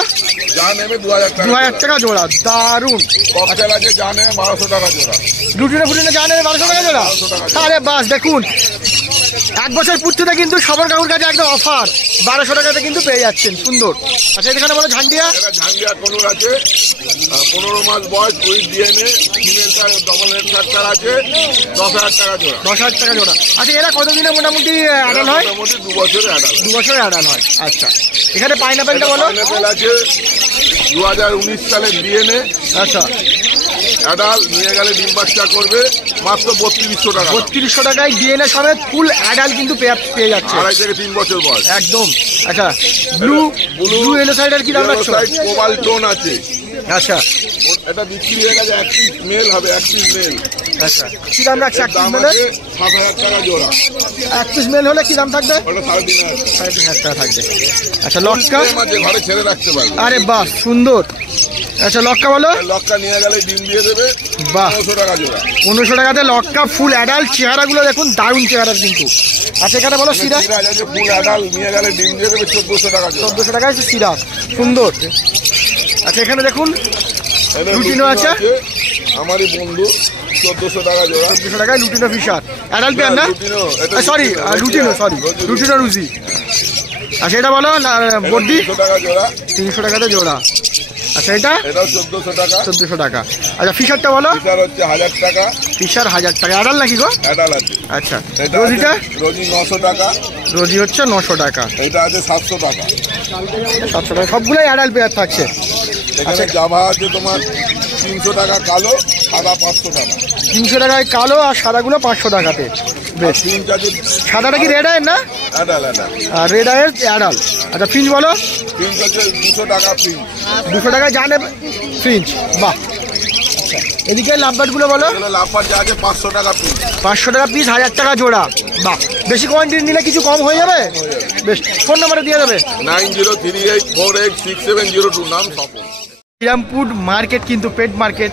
যা নেবে 2000 টাকা। 2000 টাকা জোড়া, দারুণ। ককটেল আছে, যা নেবে 1200 টাকা জোড়া। লুটিনে ফুটিনে যা নেবে 1200 টাকা জোড়া। 1200 টাকা। আরে বাস, দেখুন 1 বছর পূর্তিতে কিন্তু সবার কাকুর কাছে একদম অফার, 1200 টাকাতে কিন্তু পেয়ে যাচ্ছেন, সুন্দর। আচ্ছা, এখানে বলো ঝান্ডিয়া। এটা ঝাঙ্গিয়া কনুর আছে 15 মাস বয়স, উইথ ডিএনএ, ফিমেলটা ডবল হেড ফ্যাক্টর আছে 10000 টাকা জোড়া। 10,000 টাকা জোড়া। আচ্ছা, এরা কতদিনে মোটামুটি অ্যাডাল হয়? মোটামুটি 2 বছরে অ্যাডাল্ট। 2 বছরে অ্যাডাল হয়, আচ্ছা। এখানে পাইনাপেলটা বলো। পাইনাপেল আছে 2019 সালের ডিএনএ, আচ্ছা, অ্যাডাল্ট, নিয়ে গেলে ডিম বাচ্চা করবে মাত্র 3200 টাকা। 3200 টাকায় ডিএনএ সমেত ফুল অ্যাডাল কিন্তু পেয়ে যাচ্ছে, 2.5 থেকে 3 বছর বয়স একদম। আচ্ছা, ব্লু এলো সাইডের কি দাম রাখছো? কোবাল টোন আছে। আচ্ছা, এটা বিক্রি হয়ে গেছে, 1 পিস মেল হবে, 1 পিস মেল। আচ্ছা, কি দাম রাখছে এক পিস দাম মেলে? আছে 7000 টাকা জোড়া। 1 পিস মেল হলে কি দাম থাকবে? ওটা 3500 3,500 টাকা থাকবে। আচ্ছা, লক্কা। মাঝে ঘরে ছেড়ে রাখতে পারবে। আরে বাহ, সুন্দর। আচ্ছা, লক্কা বলো। লক্কা নিয়ে গেলে ডিম দিয়ে দেবে, বাহ, 1500 টাকা জোড়া। 1500 টাকাতে লক্কা ফুল অ্যাডাল্ট। চেহারাগুলো দেখুন, দারুণ চেহারা কিন্তু। আচ্ছা, এখানে বলো সিরাজ। সিরাজ আছে ফুল অ্যাডাল্ট, নিয়ে গেলে ডিম দিয়ে দেবে 1400 টাকা জোড়া। 1400 টাকায় সিরাজ, সুন্দর। আচ্ছা, এখানে দেখুন এখানে লুটিনো আছে, আমারই বন্ধু 1400 টাকা জোড়া। 1400 টাকায় লুটিনো ফিশার অ্যাডাল্ট পেয়ার না? লুটিনো, এটা সরি, লুটিনো, সরি, লুটিনো রুজি। আচ্ছা, এটা বলো না, বর্দি 300 টাকা জোড়া। 300 টাকাতে জোড়া। আচ্ছা, এটা এটাও 1400 টাকা। 1400 টাকা। আচ্ছা, ফিশারটা বলো। ফিশার হচ্ছে 1000 টাকা। ফিশার 1000 টাকা। অ্যাডাল্ট নাকি গো? অ্যাডাল আছে। আচ্ছা, এটা রোজিটা? রোজি 900 টাকা। রোজি হচ্ছে 900 টাকা। এটা আছে 700 টাকা। 700 টাকা, সবগুলোই অ্যাডাল্ট পেয়ার থাকছে। এখানে জাভা আছে তোমার 300 টাকা কালো, সাদা 500 টাকা। 300 টাকায় কালো আর সাদাগুলো 500 টাকাতে, বেশ। ফিঞ্চ আছে, সাদাটা কি রেড আয়ের না? Adult adult. আর রেড আয়ের অ্যাডাল্ট। আচ্ছা, ফিঞ্চ বলো। ফিঞ্চ আছে 200 টাকা ফিঞ্চ। 200 টাকায় জানে ফিঞ্চ, বাহ। আচ্ছা, এদিকে লাভবার্ডগুলো বলো। এগুলো লাফার যা আছে 500 টাকা পিস। 500 টাকা পিস, 1000 টাকা জোড়া, বাহ। বেশি কোয়ান্টিটি নিলে কিছু কম হয়ে যাবে, বেশ। ফোন নাম্বারে দিয়ে দেবে। 9038486702, নাম স্বপন। শ্রীরামপুর মার্কেট কিন্তু পেট মার্কেট,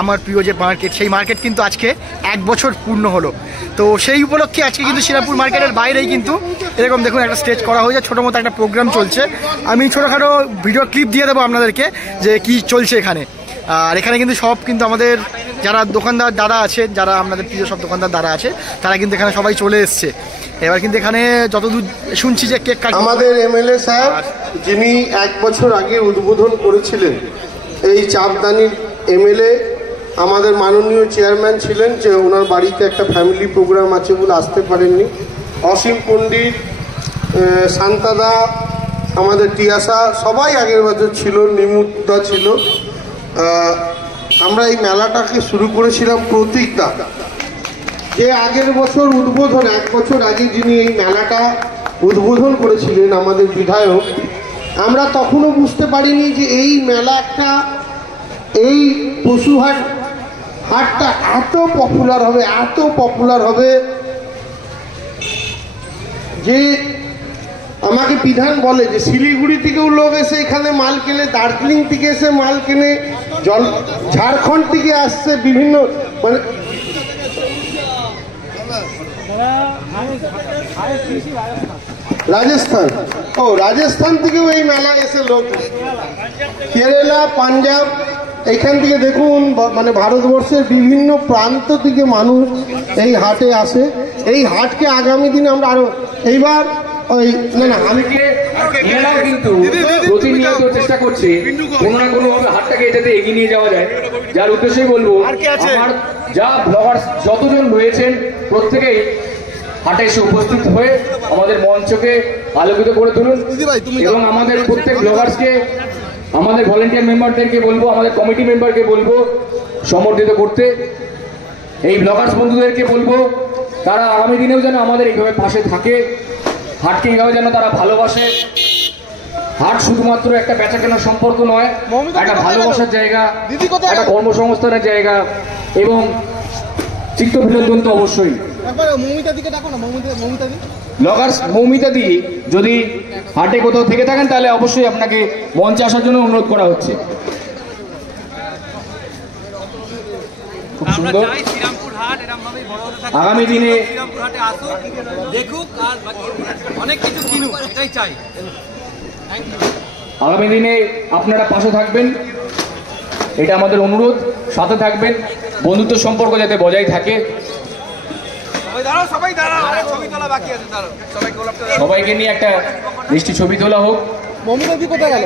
আমার প্রিয় যে মার্কেট, সেই মার্কেট কিন্তু আজকে 1 বছর পূর্ণ হলো। তো সেই উপলক্ষে আজকে কিন্তু শ্রীরামপুর মার্কেটের বাইরেই কিন্তু এরকম দেখুন একটা স্টেজ করা হয়েছে, ছোটো মতো একটা প্রোগ্রাম চলছে। আমি ছোটোখাটো ভিডিও ক্লিপ দিয়ে দেবো আপনাদেরকে যে কি চলছে এখানে। আর এখানে কিন্তু সব কিন্তু আমাদের যারা দোকানদার দাদা আছে, যারা আপনাদের প্রিয় সব দোকানদার দাদা আছে, তারা কিন্তু এখানে সবাই চলে এসছে। এবার কিন্তু এখানে যতদূর শুনছি যে কেক কাট, আমাদের এমএলএ স্যার যিনি 1 বছর আগে উদ্বোধন করেছিলেন এই চাপদানির এমএলএ, আমাদের মাননীয় চেয়ারম্যান ছিলেন, যে ওনার বাড়িতে একটা ফ্যামিলি প্রোগ্রাম আছে বলে আসতে পারেননি। অসীম পণ্ডিত, শান্তাদা, আমাদের টিয়াসা সবাই আগের বছর ছিল, নিমুদ্দা ছিল। আমরা এই মেলাটাকে শুরু করেছিলাম প্রতীকদা, যে আগের বছর উদ্বোধন, 1 বছর আগে যিনি এই মেলাটা উদ্বোধন করেছিলেন আমাদের বিধায়ক। আমরা তখনও বুঝতে পারিনি যে এই মেলা একটা, এই হাটটা এত পপুলার হবে, এত পপুলার হবে যে আমাকে বিধান বলে যে শিলিগুড়ি থেকেও লোক এসে এখানে মাল কেনে, দার্জিলিং থেকে এসে মাল কেনে, ঝাড়খণ্ড থেকে আসছে, বিভিন্ন মানে রাজস্থান, ও রাজস্থান থেকেও এই মেলায় এসে লোক, কেরালা, পাঞ্জাব, এইখান থেকে দেখুন মানে ভারতবর্ষের বিভিন্ন প্রান্ত থেকে মানুষ এই হাটে আসে। এই হাটকে আগামী দিনে আমরা আরো এইবার ওই না আমি মেলাও কিন্তু প্রতিনিয়ত চেষ্টা করছে কোনো না কোনো ভাবে হাটটাকে এটাতে এগিয়ে নিয়ে যাওয়া যায়, যার উদ্দেশ্যেই বলবো আমার যা ব্লগার যতজন রয়েছেন প্রত্যেকেই হাটে এসে উপস্থিত হয়ে আমাদের মঞ্চকে আলোকিত করে তুলুন এবং আমাদের প্রত্যেক ব্লগার্সকে, আমাদের ভলেন্টিয়ার মেম্বারদেরকে বলবো, আমাদের কমিটি মেম্বারকে বলবো সমর্থিত করতে। এই ব্লগার্স বন্ধুদেরকে বলবো তারা আগামী দিনেও যেন আমাদের এইভাবে পাশে থাকে, হাটকে এইভাবে যেন তারা ভালোবাসে। হাট শুধুমাত্র একটা বেচা কেনার সম্পর্ক নয়, একটা ভালোবাসার জায়গা, একটা কর্মসংস্থানের জায়গা এবং চিত্ত বিনোদন তো অবশ্যই। ব্লগার্স মৌমিতা দি যদি হাটে কোথাও থেকে থাকেন তাহলে অবশ্যই আপনাকে মঞ্চে আসার জন্য অনুরোধ করা হচ্ছে। খুব সুন্দর। আগামী দিনে আগামী দিনে আপনারা পাশে থাকবেন, এটা আমাদের অনুরোধ। সাথে থাকবেন, বন্ধুত্ব সম্পর্ক যাতে বজায় থাকে। সবাইকে নিয়ে একটা মিষ্টি ছবি তোলা হোক। মমিতা দি কোথায় গেল?